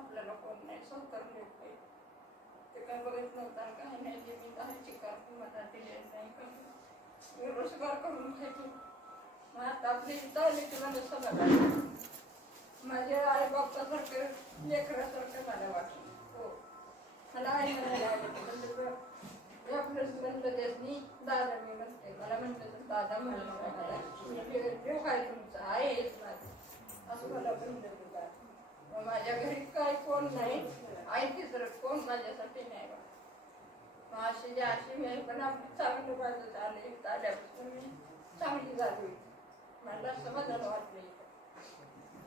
आपल्याला कोण नाही, स्वतः लोक आहे ते काय बघत नव्हता, काय नाही. जे मी दहाची काम मला दिले नाही, रोजगार करून खायचो. मग आता आपली इथं आली की मला समाधान, माझ्या आई बापासारखं लेकरासारखं मला वाटलं. हो, मला आई म्हणायला आले म्हणलं त्यांनी दादा, मी म्हणते मला म्हणलं दादा म्हणलं काय तुमचं आहेच माझं, असं मला म्हणलं तुला. मग माझ्या घरी काय कोण नाही, आई तर कोण माझ्यासाठी नाही वाटत. मग अशी मी पण आपली चांगली बाजू झाली, आल्यापासून मी चांगली झाली, मला समाधान वाटलं.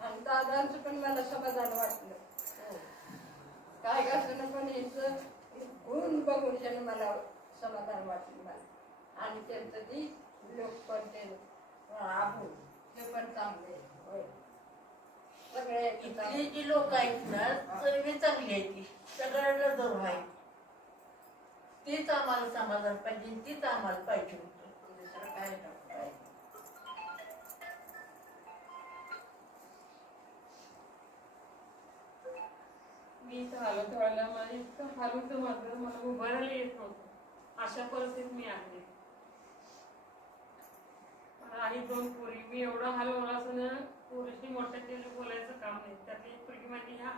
आणि दादांचं पण मला समाधान वाटलं. काय कसं पण याचं गुण बघून त्यानं मला समाधान वाटलं मला. आणि त्यांचं ती लोक पण ते आभू ते पण चांगले सगळे. इथली जी लोक आहेत ना सर्व चांगली आहेत, ती सगळ्यांना धरून आहेत. तीच आम्हाला समाधान पाहिजे, तीच आम्हाला पाहिजे होतं, दुसरं काय नाही. मी इथं हालत व्हायला मला इतकं हाल होतं माझं, मला उभारायला येत नव्हतं. अशा परिस्थितीत मी आले. आणि 2 पोरी, मी एवढा हाल होला असं ना, पोरीशी मोठ्या तेल बोलायचं काम नाही. त्यातली एक पोरगी माझी ह्या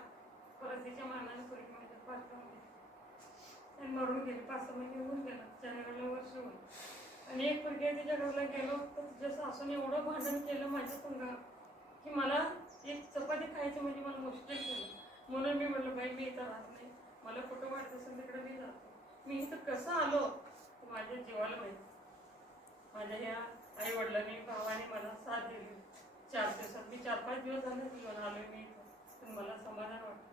परिस्थितीच्या मानाने पोरगी माझ्या 5 महिने मरून गेली, 5-6 महिने होऊन गेला, चंद्रगडला वर्ष होईल. आणि एक पोरगी आहे तिच्याकडला गेलो तर तिच्या सासूने एवढं भांडण केलं माझ्या संग की मला एक चपाती खायची म्हणजे मला मुश्किल केलं. म्हणून मी म्हटलं बाई मी इथं राहत नाही, मला कुठं वाटत असेल तिकडे मी जातो. मी इथं कसं आलो माझ्या जीवाला माहिती. माझ्या ह्या आई वडिलांनी भावाने मला साथ दिली. 4 दिवसात मी 4-5 दिवस झाले घेऊन आलोय मी इथं, पण मला समाधान वाटतं.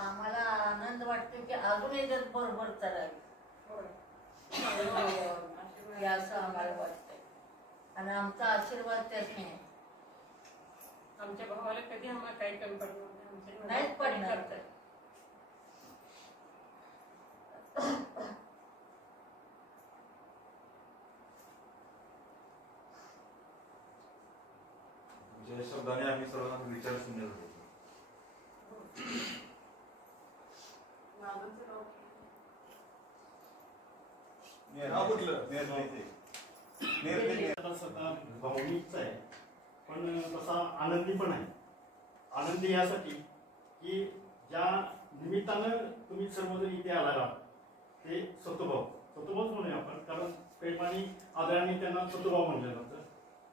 आम्हाला आनंद वाटतो की अजून याच्यात बरोबर चालावी असं आम्हाला वाटतंय. आणि आमचा आशीर्वाद त्याने आहे. आमच्या भावाला कधी आम्हाला काही कमी पडणार नाहीच पडणार. तुमच्या शब्दाने आम्ही सर्वांना विचार सुंदर होतो. भावनिकचा आहे पण तसा आनंदी पण आहे. आनंदी यासाठी की ज्या निमित्तानं तुम्ही सर्वजण इथे आला ते सतुभाव म्हणूया आपण, कारण प्रेमाने आदराने त्यांना सतुभाव म्हणलं जातं.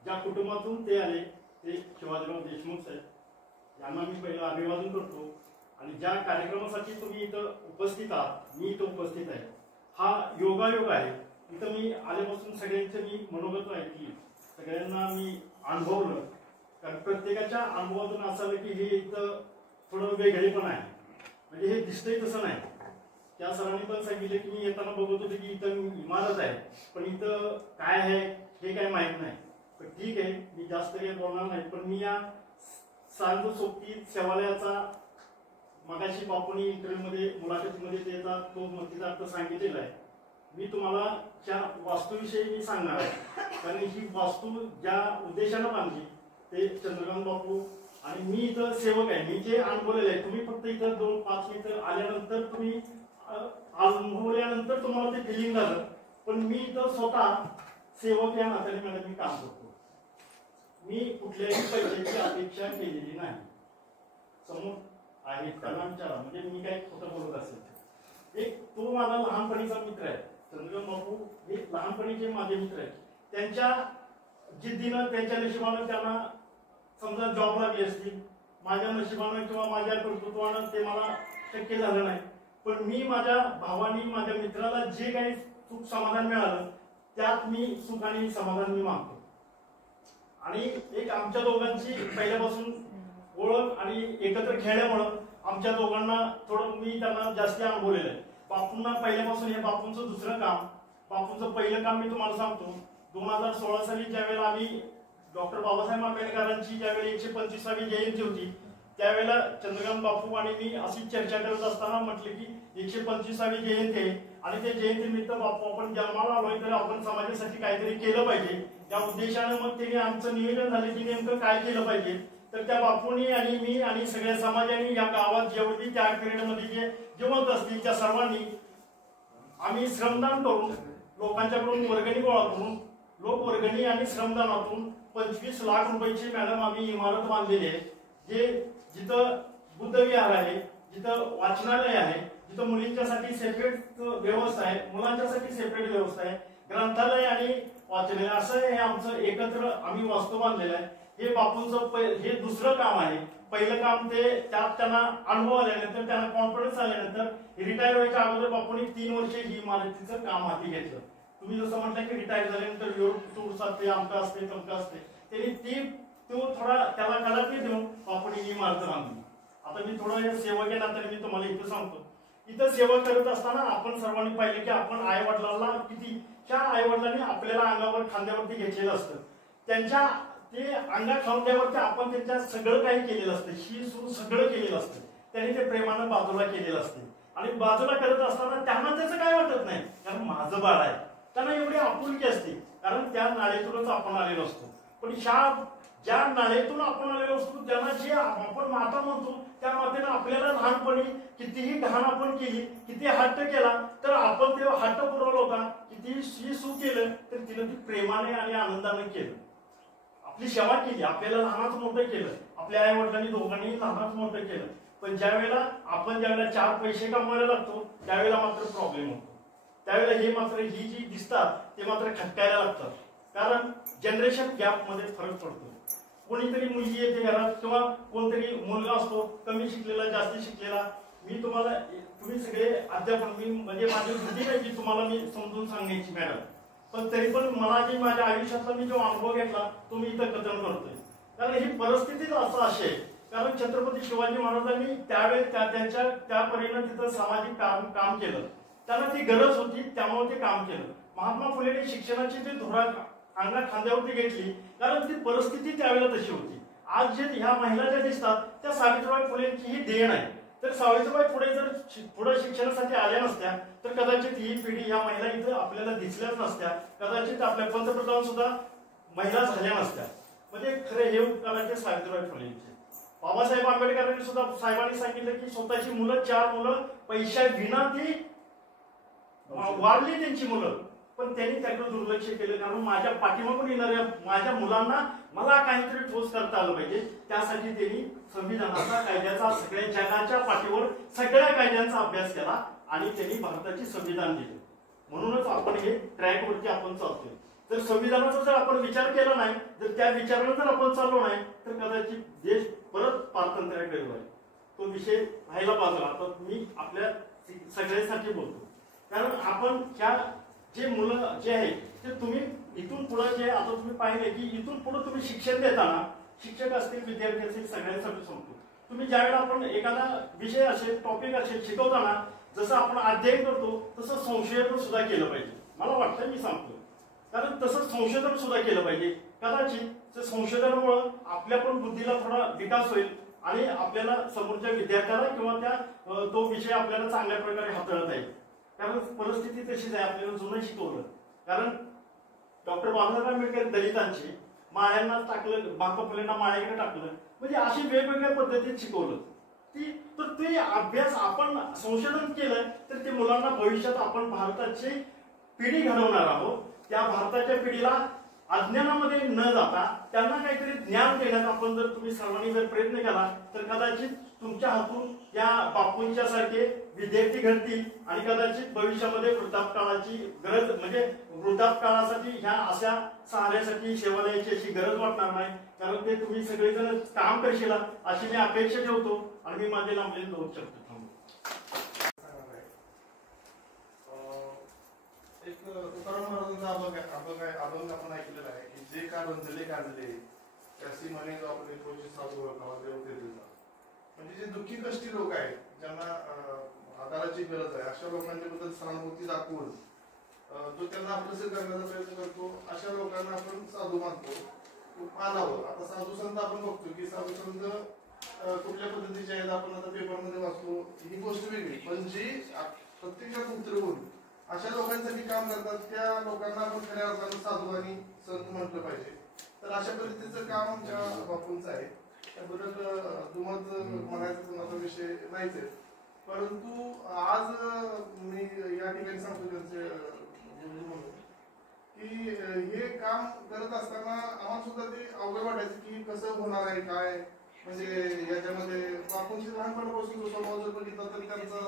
ज्या कुटुंबातून ते आले ते शिवाजीराव देशमुख साहेब यांना मी पहिलं अभिवादन करतो. आणि ज्या कार्यक्रमासाठी तुम्ही इथं उपस्थित आहात, मी इथं उपस्थित आहे, हा योगायोग आहे. इथं मी आल्यापासून सगळ्यांचं मी मनोगत ऐकली, सगळ्यांना मी अनुभवलं. कारण प्रत्येकाच्या अनुभवातून असं की हे इथं थोडं वेगळेपण आहे, म्हणजे हे दिसतंय तसं नाही. त्या सरांनी पण सांगितलं की मी येताना बघत होते की इथं इमारत आहे पण इथं काय आहे हे काय माहीत नाही. पण ठीक आहे, मी जास्त काही बोलणार नाही. पण मी या सांज सोबती सेवालयाचा मगाशी बापूंनी इंटरव्ह्यूमध्ये मुलाखतीमध्ये त्याचा तो मतीचा अर्थ सांगितलेला आहे. मी तुम्हाला त्या वास्तूविषयी मी सांगणार आहे. कारण ही वास्तू ज्या उद्देशानं बांधली ते चंद्रकांत बापू आणि मी इथं सेवक आहे, मी जे अनुभवलेलं आहे. तुम्ही फक्त इथं 2-5 मिनिटं आल्यानंतर तुम्ही अनुभवल्यानंतर तुम्हाला ते फिलिंग झालं. पण मी इथं स्वतः सेवक या नात्याने मॅडम मी काम करतो. मी कुठल्याही पैशाची अपेक्षा केलेली नाही. समोर आहेत त्यांना विचारा, म्हणजे मी काय खोटं बोलत असेल. एक तो माझा लहानपणीचा मित्र आहे चंद्रकांत बापू, हे लहानपणीचे माझे मित्र आहेत. त्यांच्या जिद्दीनं त्यांच्या नशिबानं त्यांना समजा जॉब लागले असतील, माझ्या नशिबानं किंवा माझ्या कर्तृत्वानं ते मला शक्य झालं नाही. पण मी माझ्या भावानी माझ्या मित्राला जे काही सुख समाधान मिळालं त्यात मी सुख आणि समाधान मी मागतो. आणि एक आमच्या दोघांची पहिल्यापासून ओळख आणि एकत्र खेळल्यामुळं आमच्या दोघांना थोडं मी त्यांना जास्त अनुभवलेलं आहे. बापूंना पहिल्यापासून हे बापूंचं दुसरं काम, बापूंचं पहिलं काम मी तुम्हाला सांगतो. 2016 साली ज्यावेळेला आम्ही डॉक्टर बाबासाहेब आंबेडकरांची ज्यावेळी 125वी जयंती होती त्यावेळेला चंद्रकांत बापू आणि मी अशी चर्चा करत असताना म्हटले की 125वी जयंती आहे आणि त्या जयंतीनिमित्त बापू आपण जन्माला आलोय तर आपण समाजासाठी काहीतरी केलं पाहिजे. त्या उद्देशानं मग त्यांनी आमचं नियोजन झालं की नेमकं काय केलं पाहिजे. तर त्या बापूंनी आणि मी आणि सगळ्या समाजाने या गावात जेवढी त्या पिरियडमध्ये जे जिवंत असतील त्या सर्वांनी आम्ही श्रमदान करून लोकांच्याकडून वर्गणी गोळा करून लोकवर्गणी आणि श्रमदानातून 25 लाख रुपयाची मॅडम आम्ही इमारत बांधलेली आहे. जे जिथं बुद्धविहार आहे, जिथं वाचनालय आहे, जिथं मुलींच्यासाठी सेपरेट व्यवस्था आहे, मुलांच्यासाठी सेपरेट व्यवस्था आहे, ग्रंथालय आणि वाचनालय असं हे आमचं एकत्र आम्ही वास्तू बांधलेलं आहे. हे बापूंचं हे दुसरं काम आहे. पहिलं काम ते त्यात त्यांना अनुभव आल्यानंतर त्यांना कॉन्फिडन्स आल्यानंतर रिटायर व्हायच्या अगोदर बापूंनी 3 वर्ष ही इमारतीचं काम हाती घेतलं. तुम्ही जसं म्हटलं की रिटायर झाल्यानंतर युरोप टूर्स असते, आमचं असते, तमकं असते, त्यांनी तो थोडा त्याला कडाके देऊन आपण ही इमारत बांधली. आता मी थोडं सेवा केला तरी मी तुम्हाला इथं सांगतो. इथं सेवा करत असताना आपण सर्वांनी पाहिलं की आपण आई वडिलांना किती त्या आई वडिलांनी आपल्याला अंगावर खांद्यावरती घेतलेलं असतं. त्यांच्या ते अंगा खांद्यावरती आपण त्यांच्या सगळं काही केलेलं असतं, सगळं केलेलं असतं. त्यांनी ते प्रेमानं बाजूला केलेलं असते आणि बाजूला करत असताना त्यांना त्याचं काय वाटत नाही कारण माझं बाळ आहे. त्यांना एवढी आपुलकी असते कारण त्या नाळेतूनच आपण आलेलो असतो. पण ज्या नाळेतून आपण आलेलो असतो त्यांना जे आपण माता म्हणतो त्या मातेनं आपल्याला लहानपणी कितीही घाण आपण केली, किती हट्ट केला तर आपण ते हट्ट पुरवला होता, किती सू केलं तर तिनं ती प्रेमाने आणि आनंदाने केलं. आपली सेवा केली, आपल्याला लहानाचं मोठं केलं, आपल्या आई वडिलांनी दोघांनी लहानाचं मोठं केलं. पण ज्यावेळेला आपण 4 पैसे कमवायला लागतो त्यावेळेला मात्र प्रॉब्लेम होतो. त्यावेळेला हे मात्र ही जी दिसतात ते मात्र खटकायला लागतात कारण जनरेशन गॅप मध्ये फरक पडतो. कोणीतरी मुलगी येते घरात किंवा कोणतरी मुलगा असतो कमी शिकलेला जास्त शिकलेला. मी तुम्ही सगळे अध्यापन मी म्हणजे माझी बुद्धी नाही की तुम्हाला मी समजून सांगायची मॅडम, पण तरी पण मला जे माझ्या आयुष्यातला मी जो अनुभव घेतला तो मी इथं कथन करतोय. कारण ही परिस्थितीच असं अशी आहे कारण छत्रपती शिवाजी महाराजांनी त्यावेळेस त्यांच्या त्या परीने तिथं सामाजिक काम केलं. त्यांना ती गरज होती त्यामुळे ते काम केलं. महात्मा फुलेने शिक्षणाची ती धुरा अंगा खांद्यावरती घेतली कारण ती परिस्थिती त्यावेळेला तशी होती. आज जे ह्या महिला ज्या दिसतात त्या सावित्रीबाई फुलेंची ही देण आहे. तर सावित्रीबाई फुले जर पुढे शिक्षणासाठी आल्या नसत्या तर कदाचित ही पिढी ह्या महिला इथं आपल्याला दिसल्याच नसत्या. कदाचित आपल्या पंतप्रधान सुद्धा महिला झाल्या नसत्या. म्हणजे खरे हे उपकाराचे सावित्रीबाई फुलेंचे. बाबासाहेब आंबेडकरांनी सुद्धा साहेबांनी सांगितलं की स्वतःची मुलं 4 मुलं पैशा विना ती वाढली त्यांची मुलं, पण त्यांनी त्याकडे दुर्लक्ष केलं कारण माझ्या पाठीमागून येणाऱ्या माझ्या मुलांना मला काहीतरी ठोस करता आलं पाहिजे. त्यासाठी त्यांनी संविधानाचा कायद्याचा सगळ्या जगाच्या पाठीवर सगळ्या कायद्यांचा अभ्यास केला आणि त्यांनी भारताचे संविधान दिले. म्हणूनच आपण हे ट्रॅकवरती आपण चालतोय. जर संविधानाचा जर आपण विचार केला नाही, जर त्या विचाराने जर आपण चाललो नाही तर कदाचित देश परत पारतंत्र्याकडे होईल. तो विषय राहायला बाजूला. आता मी आपल्या सगळ्यांसाठी बोलतो कारण आपण ह्या जे मुलं जे आहेत ते तुम्ही इथून पुढे जे आता तुम्ही पाहिले की इथून पुढे तुम्ही शिक्षण देताना शिक्षक असतील विद्यार्थी असतील सगळ्यांसाठी सांगतो. तुम्ही ज्यावेळेला आपण एखादा विषय असेल टॉपिक असेल शिकवताना जसं आपण अध्ययन करतो तसं संशोधन सुद्धा केलं पाहिजे. मला वाटतं मी सांगतो कारण तसं संशोधन सुद्धा केलं पाहिजे. कदाचित संशोधनामुळे आपल्या पण बुद्धीला थोडा विकास होईल आणि आपल्याला समोरच्या विद्यार्थ्याला किंवा त्या तो विषय आपल्याला चांगल्या प्रकारे हाताळता येईल. कारण परिस्थिती तशीच आहे. आपल्याला जुनं शिकवलं कारण डॉक्टर बाबासाहेब आंबेडकर दलितांची माळ्यांना टाकलं, महात्मा फुलेंना माळ्याकडे टाकलं म्हणजे अशी वेगवेगळ्या पद्धतीत शिकवलं. तर ते अभ्यास आपण संशोधन केलं तर ते मुलांना भविष्यात आपण भारताची पिढी घडवणार आहोत. त्या भारताच्या पिढीला अज्ञानामध्ये न जाता त्यांना काहीतरी ज्ञान देण्याचा आपण जर तुम्ही सर्वांनी जर प्रयत्न केला तर कदाचित तुमच्या हातून या बापूंच्या सारखे विद्यार्थी घडतील आणि कदाचित भविष्यामध्ये वृद्धापकाळाची गरज म्हणजे वृद्धापकाळासाठी ह्या अशा सहाऱ्यासाठी सेवा द्यायची अशी गरज वाटणार नाही. कारण ते तुम्ही सगळेजण काम करशील अशी मी अपेक्षा ठेवतो आणि मी माझे लांबले 2 शब्द एक तुकाराम महाराजांचा अभंग आपण ऐकलेला आहे की जे का रंजले गाजले त्याची म्हणे जो आपण एकोणीस साधू म्हणजे जे दुःखी कष्टी लोक आहेत ज्यांना आधाराची गरज आहे अशा लोकांच्या बद्दल सहानुभूती दाखवून जो त्यांना आपलंसं करण्याचा प्रयत्न करतो अशा लोकांना आपण साधू मानतो. मानावं. आता साधू संत आपण बघतो की साधू संत कुठल्या पद्धतीचे आहेत आपण आता पेपरमध्ये वाचलो, ही गोष्ट वेगळी. पण जी प्रत्यक्षात उतरवून अशा लोकांसाठी काम करतात त्या लोकांना आपण खऱ्या अर्थानं साधू आणि संत म्हटलं पाहिजे. तर अशा पद्धतीचं काम आमच्या बापूंचं आहे. त्याबद्दल दुमत म्हणायचा कुणाचा विषय नाहीच आहे. परंतु आज मी या ठिकाणी सांगतो त्यांचे म्हणून की हे काम करत असताना आम्हाला सुद्धा ते अवघड वाटायचं की कसं होणार आहे काय. म्हणजे याच्यामध्ये बापूंची लहानपणापासून जो स्वभाव जर बघितला तर त्यांचा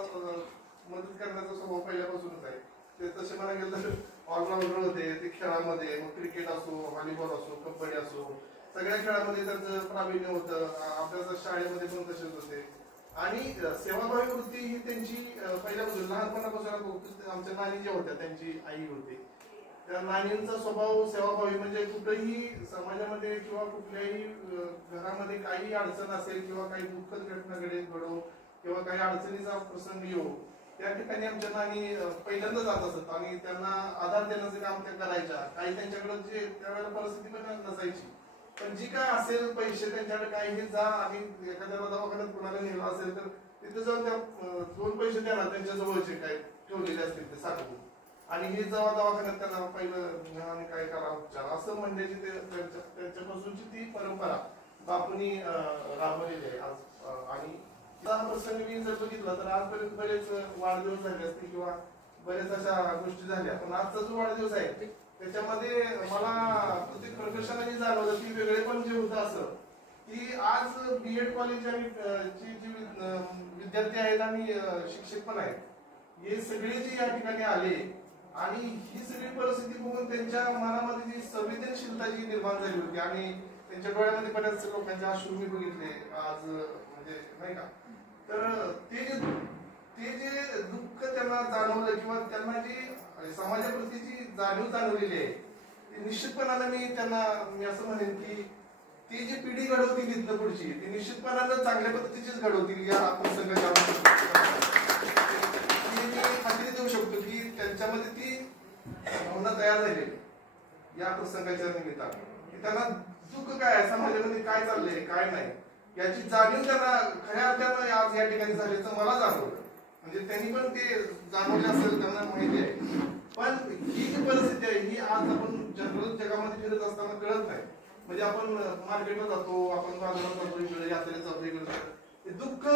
मदत करण्याचा स्वभाव पहिल्यापासूनच आहे. ते तसे मला गेलं तर ऑलराऊंडर होते. ते खेळामध्ये मग क्रिकेट असो, व्हॉलीबॉल असो, कबड्डी असो, सगळ्या खेळामध्ये त्यांचं प्रावीण्य होतं. अभ्यासात शाळेमध्ये पण तसेच होते. आणि सेवाभावी वृत्ती ही त्यांची पहिल्यापासून लहानपणापासून आमच्या नानी ज्या होत्या त्यांची आई होती त्या नानींचा स्वभाव सेवाभावी. म्हणजे कुठेही समाजामध्ये किंवा कुठल्याही घरामध्ये काही अडचण असेल किंवा काही दुःखद घटना घडो किंवा काही अडचणीचा प्रसंग येऊ त्या ठिकाणी आमच्या नानी पहिल्यांदा जात असत आणि त्यांना आधार देण्याचं काम त्या करायच्या. काही त्यांच्याकडे जे त्यावेळेला परिस्थिती पण नसायची पण जी काय असेल पैसे त्यांच्याकडे काही हे जा आणि एखाद्या दवाखान्यात कुणाला नेलं असेल तर तिथे जाऊन त्या 2 पैसे देणार त्यांच्या जवळचे काय ठेवलेले असतील ते साठवून आणि हे जेव्हा दवाखान्यात त्यांना पहिलं आणि काय करा उपचार असं म्हणण्याची त्यांच्यापासूनची ती परंपरा बापूंनी राबवलेली आहे आज. आणि हा प्रसंग मी जर बघितला तर आजपर्यंत बरेच वाढदिवस झाले असतील किंवा बरेच अशा गोष्टी झाल्या पण आजचा जो वाढदिवस आहे त्याच्यामध्ये मला प्रत्येक प्रकर्षाने जाणवलं की वेगळे पण जे होतं असं की आज BEd कॉलेज ची जी विद्यार्थी आहेत आणि शिक्षक पण आहेत हे सगळे जे या ठिकाणी आले आणि ही सगळी परिस्थिती बघून त्यांच्या मनामध्ये जी संवेदनशीलता जी निर्माण झाली होती आणि त्यांच्या डोळ्यामध्ये बऱ्याच लोकांचे अश्रू मी बघितले आज म्हणजे नाही का. तर ते जे दुःख त्यांना जाणवलं किंवा त्यांना जी समाजाप्रती जी जाणीव जाणवलेली आहे ती निश्चितपणानं मी असं म्हणेन की ती जी पिढी घडवतील इथं पुढची ती निश्चितपणानं चांगल्या पद्धतीचीच घडवतील. या प्रसंगाच्या खात्री देऊ शकतो की त्यांच्यामध्ये ती भावना तयार झाली या प्रसंगाच्या निमित्तानं की त्यांना दुःख काय आहे समाजामध्ये काय चाललंय काय नाही याची जाणीव त्यांना खऱ्या अर्थानं आज या ठिकाणी झाल्याचं मला जाणवलं. म्हणजे त्यांनी पण ते जाणवले असेल त्यांना माहिती आहे. पण ही जी परिस्थिती आहे ही आज आपण जनरल जगामध्ये फिरत असताना कळत नाही. म्हणजे आपण मार्केटला जातो आपण बाजारात जातो इकडे यात्रेत जातो इकडे दुःख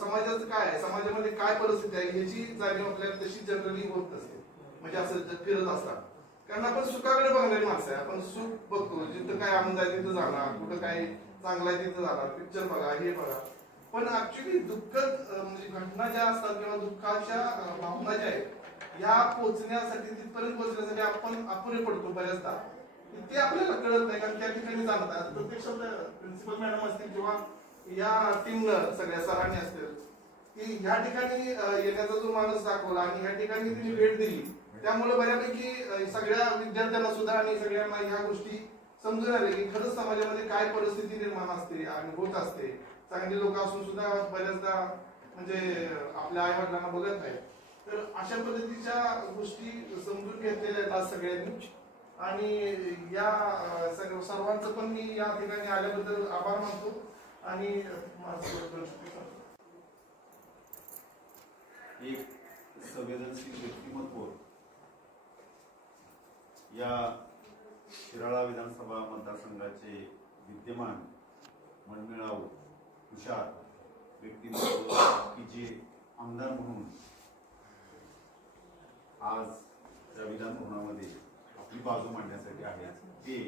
समाजाचं काय आहे समाजामध्ये काय परिस्थिती आहे याची जाणीव आपल्याला तशी जनरली होत नसते. म्हणजे असं फिरत असतात कारण आपण सुखाकडे बघणारी माणसं आहे. आपण सुख बघतो जिथं काय आनंद आहे तिथं जाणार कुठं काय चांगला आहे तिथं जाणार पिक्चर बघा हे बघा. पण ऍक्च्युली दुःखद म्हणजे घटना ज्या असतात किंवा दुःखाच्या भावना ज्या आहेत या पोहोचण्यासाठी तिथपर्यंत पोहोचण्यासाठी आपण अपुरे पडतो बऱ्याचदा. ते आपल्याला कळत नाही कारण त्या ठिकाणी जाणत आहे. प्रत्यक्षात प्रिन्सिपल मॅडम असतील किंवा या टीमनं सगळ्या सरांनी असतील की ह्या ठिकाणी येण्याचा जो माणूस दाखवला आणि ह्या ठिकाणी तिने भेट दिली त्यामुळे बऱ्यापैकी सगळ्या विद्यार्थ्यांना सुद्धा आणि सगळ्यांना ह्या गोष्टी समजून आले की खरंच समाजामध्ये काय परिस्थिती निर्माण असते आणि होत असते. चांगली लोक असून सुद्धा बऱ्याचदा म्हणजे आपल्या आई वडिलांना बघत नाही. तर अशा पद्धतीच्या गोष्टी समजून घेतलेल्या आहेत आज सगळ्यांनी आणि या सर्वांचं पण मी या ठिकाणी आल्याबद्दल आभार मानतो आणि एक संवेदनशील व्यक्तिमत्व या शिराळा विधानसभा मतदारसंघाचे विद्यमान मनमिळावू हुशार व्यक्तिमत्व की जे आमदार म्हणून आज या विधान भवनामध्ये आपली बाजू मांडण्यासाठी आहेत ते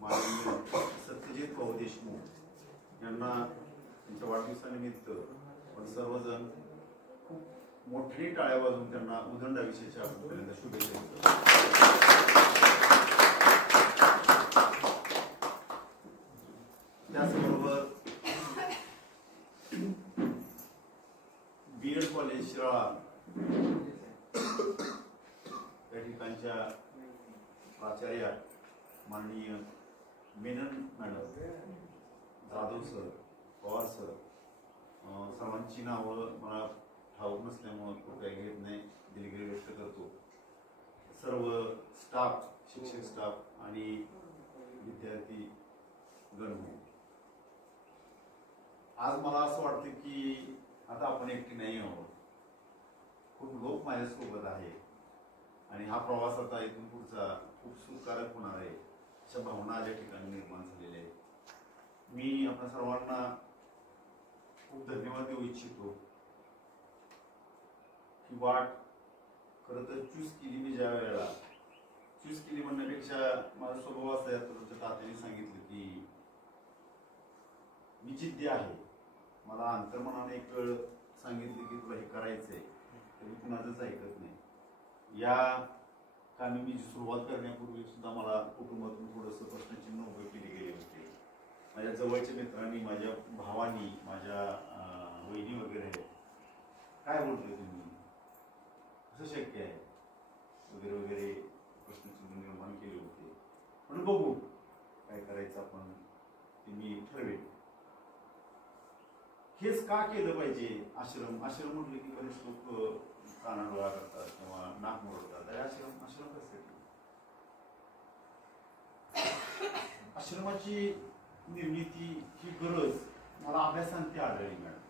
माननीय सत्यजित भाऊ देशमुख यांना त्यांच्या वाढदिवसानिमित्त आपण सर्वजण खूप मोठी टाळ्या वाजवून त्यांना उदंड आयुष्याच्या पर्यंत शुभेच्छा देतो. त्याचबरोबर BEd कॉलेज शिराळा या ठिकाणच्या प्राचार्या माननीय Menon madam, Jadhav sir, Pawar sir, सर्वांची नावं मला ठाऊक नसल्यामुळं कुठे घेत नाही, दिलगिरी व्यक्त करतो. सर्व स्टाफ, शिक्षक स्टाफ आणि विद्यार्थी मित्रांनो, आज मला असं वाटतं की आता आपण एकटी नाही आहोत, खूप लोक माझ्यासोबत आहे आणि हा प्रवास आता इथून पुढचा खूप सुखकारक होणार आहे अशा भावना या ठिकाणी निर्माण झालेल्या आहेत. मी आपल्या सर्वांना खूप धन्यवाद देऊ इच्छितो की वाट खरं तर चूज केली. मी ज्या वेळेला चूज केली म्हणण्यापेक्षा माझा स्वभाव असा आहे, तुमच्या तात्याने सांगितलं की मी जिद्दी आहे. मला अंतर्मनाने एक वेळ सांगितलं की तुला हे करायचंय, तर मी कुणाचंच ऐकत नाही. या कामी मी सुरुवात करण्यापूर्वी सुद्धा मला कुटुंबातून थोडंसं प्रश्नचिन्ह उभे केले गेले होते. माझ्या जवळच्या मित्रांनी, माझ्या भावानी, माझ्या वहिनी वगैरे काय बोलतोय तुम्ही, कसं शक्य आहे वगैरे वगैरे प्रश्नचिन्ह निर्माण केले होते. म्हणून बघू काय करायचं आपण, ते मी ठरवेन. हेच का केलं पाहिजे. आश्रम म्हटलं की बरेच लोक कानाडोळा करतात किंवा नाक मोडतात. अरे आश्रम कशासाठी. आश्रमाची निर्मिती ही गरज मला अभ्यासांती आढळली मॅडम.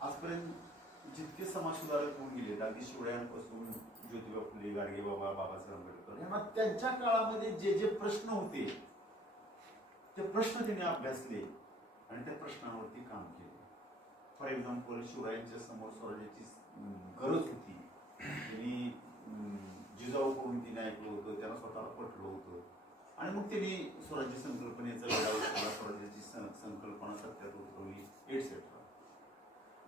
आजपर्यंत जितके समाज सुधारक होऊन गेले, अगदी शिवरायांपासून ज्योतिबा फुले, गाडगेबाबा, बाबासाहेब आंबेडकर, यांना त्यांच्या काळामध्ये जे जे प्रश्न होते ते प्रश्न त्यांनी अभ्यासले आणि त्या प्रश्नांवरती काम केले. फॉर एक्झाम्पल, शिवरायांच्या समोर स्वराज्याची गरज होती. त्यांनी जिजाऊकडून तिने ऐकलं होतं, त्यांना स्वतःला पटलं होतं आणि मग त्यांनी स्वराज्य संकल्पनेचा वेळा उचलला, स्वराज्याची संकल्पना सत्यात उतरवली एटसेट्रा.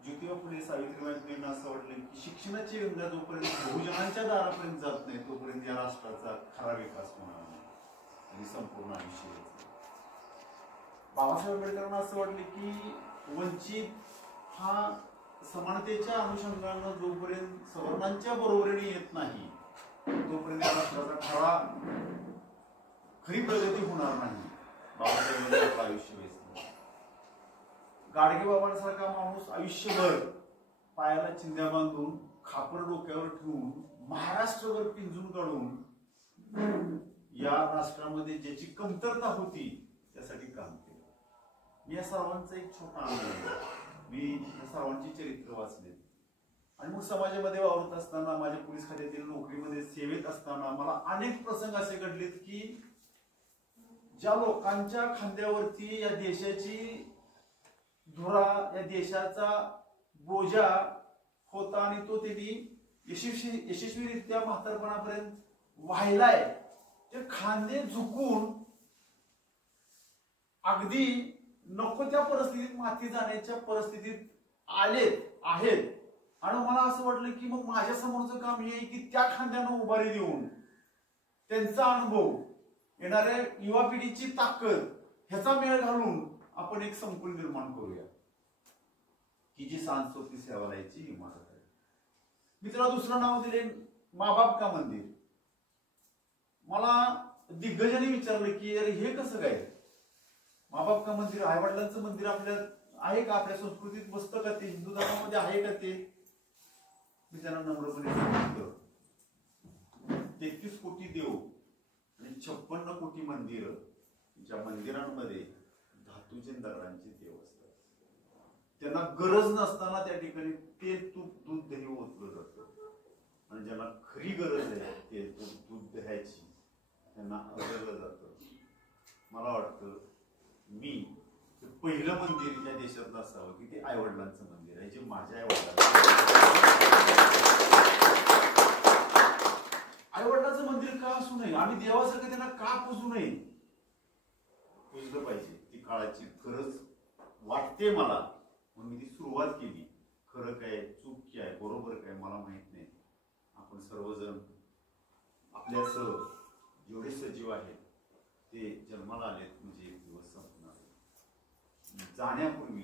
ज्योतिबा फुले, सावित्रीबाई फुलेंना असं वाटलं की शिक्षणाची गंगा जोपर्यंत बहुजनांच्या दारापर्यंत जात नाही तोपर्यंत या राष्ट्राचा खरा विकास होणार नाही आणि संपूर्ण आयुष्य. बाबासाहेब आंबेडकरांना असं वाटलं की वंचित हा समानतेच्या अनुषंगानं जोपर्यंत सवर्णांच्या बरोबरीने येत नाही तोपर्यंत या राष्ट्राचा खरी प्रगती होणार नाही. बाबासाहेबांनी आयुष्य वेचलं. गाडगेबाबांसारखा माणूस आयुष्यभर पायाला चिंध्या बांधून, खापर डोक्यावर ठेवून, महाराष्ट्रभर पिंजून काढून या राष्ट्रामध्ये ज्याची कमतरता होती त्यासाठी काम केलं. मी या सर्वांचा एक छोटा अनुभव आहे. मी या सर्वांची चरित्र वाचले आणि मग समाजामध्ये वावरत असताना, माझ्या पोलीस खात्यातील नोकरीमध्ये सेवेत असताना मला अनेक प्रसंग असे घडलेत की ज्या लोकांच्या खांद्यावरती या देशाची धुरा, या देशाचा बोजा होता आणि तो त्यांनी यशस्वीरित्या म्हातारपणापर्यंत वाहिलाय, ते खांदे झुकून अगदी नको त्या परिस्थितीत माती जाण्याच्या परिस्थितीत आहेत. आणि मला असं वाटलं की मग माझ्या समोरचं काम हे की त्या खांद्यानं उभारी देऊन त्यांचा अनुभव, येणाऱ्या युवा पिढीची ताकद ह्याचा मेळ घालून आपण एक संकुल निर्माण करूया की जी सांस्कृतिक सेवालयाची इमारत आहे. मी त्याला दुसरं नाव दिले माँ बाप का मंदिर. मला दिग्गजांनी विचारलं की अरे हे कसं काय, माँ बाप का मंदिर, आई वडिलांचं मंदिर आपल्या आहे का, आपल्या संस्कृतीत बसतं का ते, हिंदू धर्मामध्ये आहे का ते. मी त्यांना नम्रपणे सांगितलं 33 कोटी देव आणि 56 कोटी मंदिर, ज्या मंदिरांमध्ये धातूचे दगडांचे देव असतात, त्यांना गरज नसताना त्या ठिकाणी ते तूप, दूध, दही ओतलं जातं आणि ज्यांना खरी गरज आहे ते दूध दह्याची त्यांना अवघडलं जातं. मला वाटतं मी पहिलं मंदिर या देशातलं असावं की ते आईवडिलांचं मंदिर आहे, जे माझ्या आईवडिलांचं मंदिर का असू नये, आम्ही देवासारखं त्यांना का पूजू नये, पूजलं पाहिजे. ती काळाची गरज वाटते मला, म्हणून मी ती सुरुवात केली. खरं काय, चूक काय, बरोबर काय मला माहित नाही. आपण सर्वजण आपल्यासह जेवढे सजीव आहेत ते जन्माला आलेत म्हणजे एक दिवस संपणार. जाण्यापूर्वी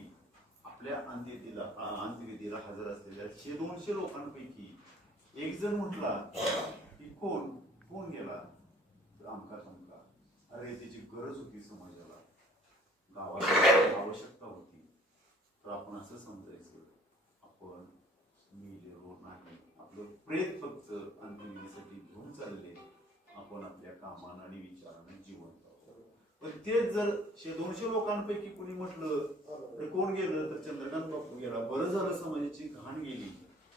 आपल्या अंत्यविधीला हजर असलेल्या 100-200 लोकांपैकी एक जण म्हटला की कोण गेला, तर अमका तमका. अरे त्याची गरज होती समाजाला, गावाला आवश्यकता होती, तर आपण असं समजायचं आपण मेलेलो नाही, आपलं प्रेत फक्त अंत्यविधीसाठी घेऊन चालले, आपण आपल्या कामानं आणि विचारानं जिवंत आहोत. पण तेच जर 100-200 लोकांपैकी कुणी म्हटलं तर कोण गेलं तर चंद्रकांत बापू गेला, बरं झालं समाजाची घाण गेली,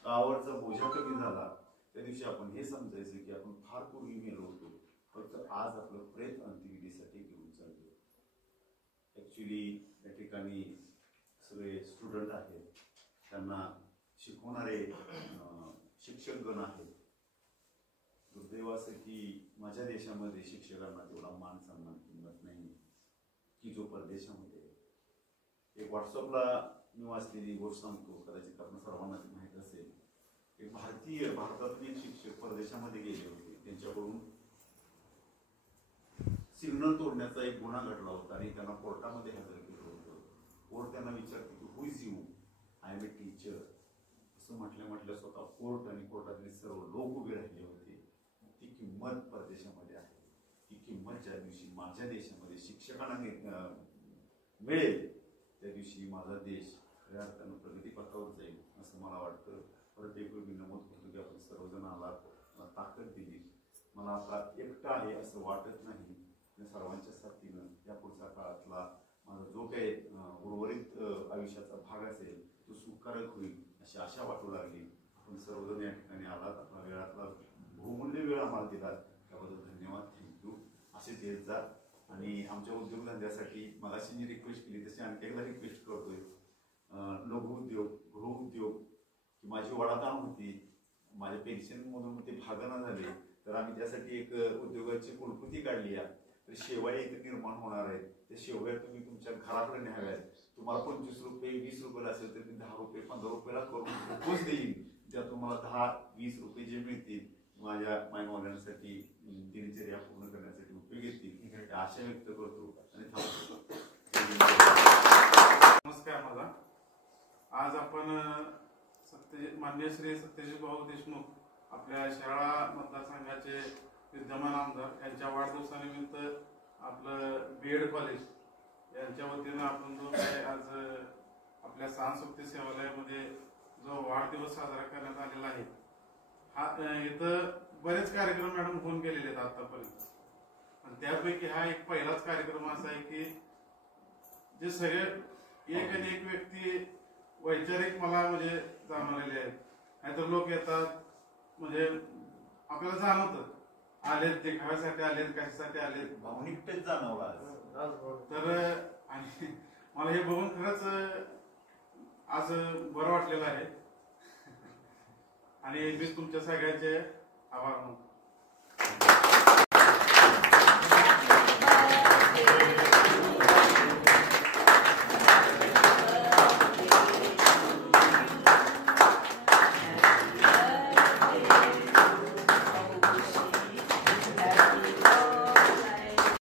गावाचा बोजा कमी झाला. त्या दिवशी आपण हे समजायचं की आपण फार पूर्वी मेलो होतो, फक्त आज आपलं प्रेत अंत्यविधीसाठी घेऊन चाललो. ऍक्च्युली या ठिकाणी सगळे स्टुडंट आहेत, त्यांना शिकवणारे शिक्षकगण आहेत. दुर्दैव असं की माझ्या देशामध्ये शिक्षकांना तेवढा मान सन्मान किंमत नाही की जो परदेशामध्ये. एक व्हॉट्सअपला मी वाचलेली गोष्ट सांगतो, कदाचित आपण सर्वांना माहीत असेल. एक भारतातले एक शिक्षक परदेशामध्ये गेले होते, त्यांच्याकडून सिग्नल तोडण्याचा एक गुन्हा घडला होता आणि त्यांना कोर्टामध्ये हजर केलं होतं. कोर्ट त्यांना विचारते की who is you, I am a teacher असं म्हटल्या स्वतः कोर्ट आणि कोर्टातले सर्व लोक उभे राहिले होते. ती किंमत परदेशामध्ये आहे. ती किंमत ज्या दिवशी माझ्या देशामध्ये शिक्षकांना मिळेल त्या दिवशी माझा देश खऱ्या अर्थानं प्रगतीपथावर जाईल असं मला वाटतं. परत एक मी नमूद करतो की आपण सर्वजण आलात, मला ताकद दिली. मला आता एकटा आहे असं वाटत नाही. सर्वांच्या साथीनं या पुढच्या काळातला माझा जो काही उर्वरित आयुष्याचा भाग असेल तो सुखकारक होईल अशी आशा वाटू लागली. आपण सर्वजण या ठिकाणी आलात, आपला वेळातला बहुमूल्य वेळ आम्हाला दिलात, त्याबद्दल धन्यवाद, थँक्यू. असेच येत जा. आणि आमच्या उद्योगधंद्यासाठी मगाशी मी रिक्वेस्ट केली तशी आणखी एकदा रिक्वेस्ट करतोय. लघुउद्योग, गृहउद्योग ही माझी वडाताण होती. माझ्या पेन्शनमधून ते भागना झाले, तर आम्ही त्यासाठी एक उद्योगाची कुलकृती काढली आहे. तर शेवया इथे निर्माण होणार आहेत. त्या शेवया तुम्ही तुमच्या घराकडे न्याव्यात. तुम्हाला 25 रुपये 20 रुपयाला असेल तर मी 10 रुपये 15 रुपयाला करून घरपोच देईन. त्या तुम्हाला 10-20 रुपये जे मिळतील माझ्या मायनवाल्यांसाठी दिनचर्या पूर्ण करण्यासाठी उपयोग येतील आशा व्यक्त करतो आणि थांबतो. नमस्कार. माझा आज आपण माननीय श्री सत्यजित भाऊ देशमुख आपल्या शिराळा मतदारसंघाचे विद्यमान आमदार यांच्या वाढदिवसानिमित्त आपलं BEd कॉलेज यांच्या वतीनं आपण जो काय आज आपल्या सांस्कृतिक सेवालयामध्ये जो वाढदिवस साजरा करण्यात आलेला आहे, हा इथं बरेच कार्यक्रम मॅडम होऊन गेलेले आहेत आतापर्यंत. आणि त्यापैकी हा एक पहिलाच कार्यक्रम असा आहे की जे सगळे एक आणि एक व्यक्ती वैचारिक मला म्हणजे जाणवलेले आहेत. नाहीतर लोक येतात म्हणजे आपल्याला जाणवतं आलेत देखाव्यासाठी आलेत, कशासाठी आलेत, भावनिकतेच जाणवला. तर आणि मला हे बघून खरंच आज बरं वाटलेलं आहे आणि मी तुमच्या सगळ्यांचे आभार मानतो.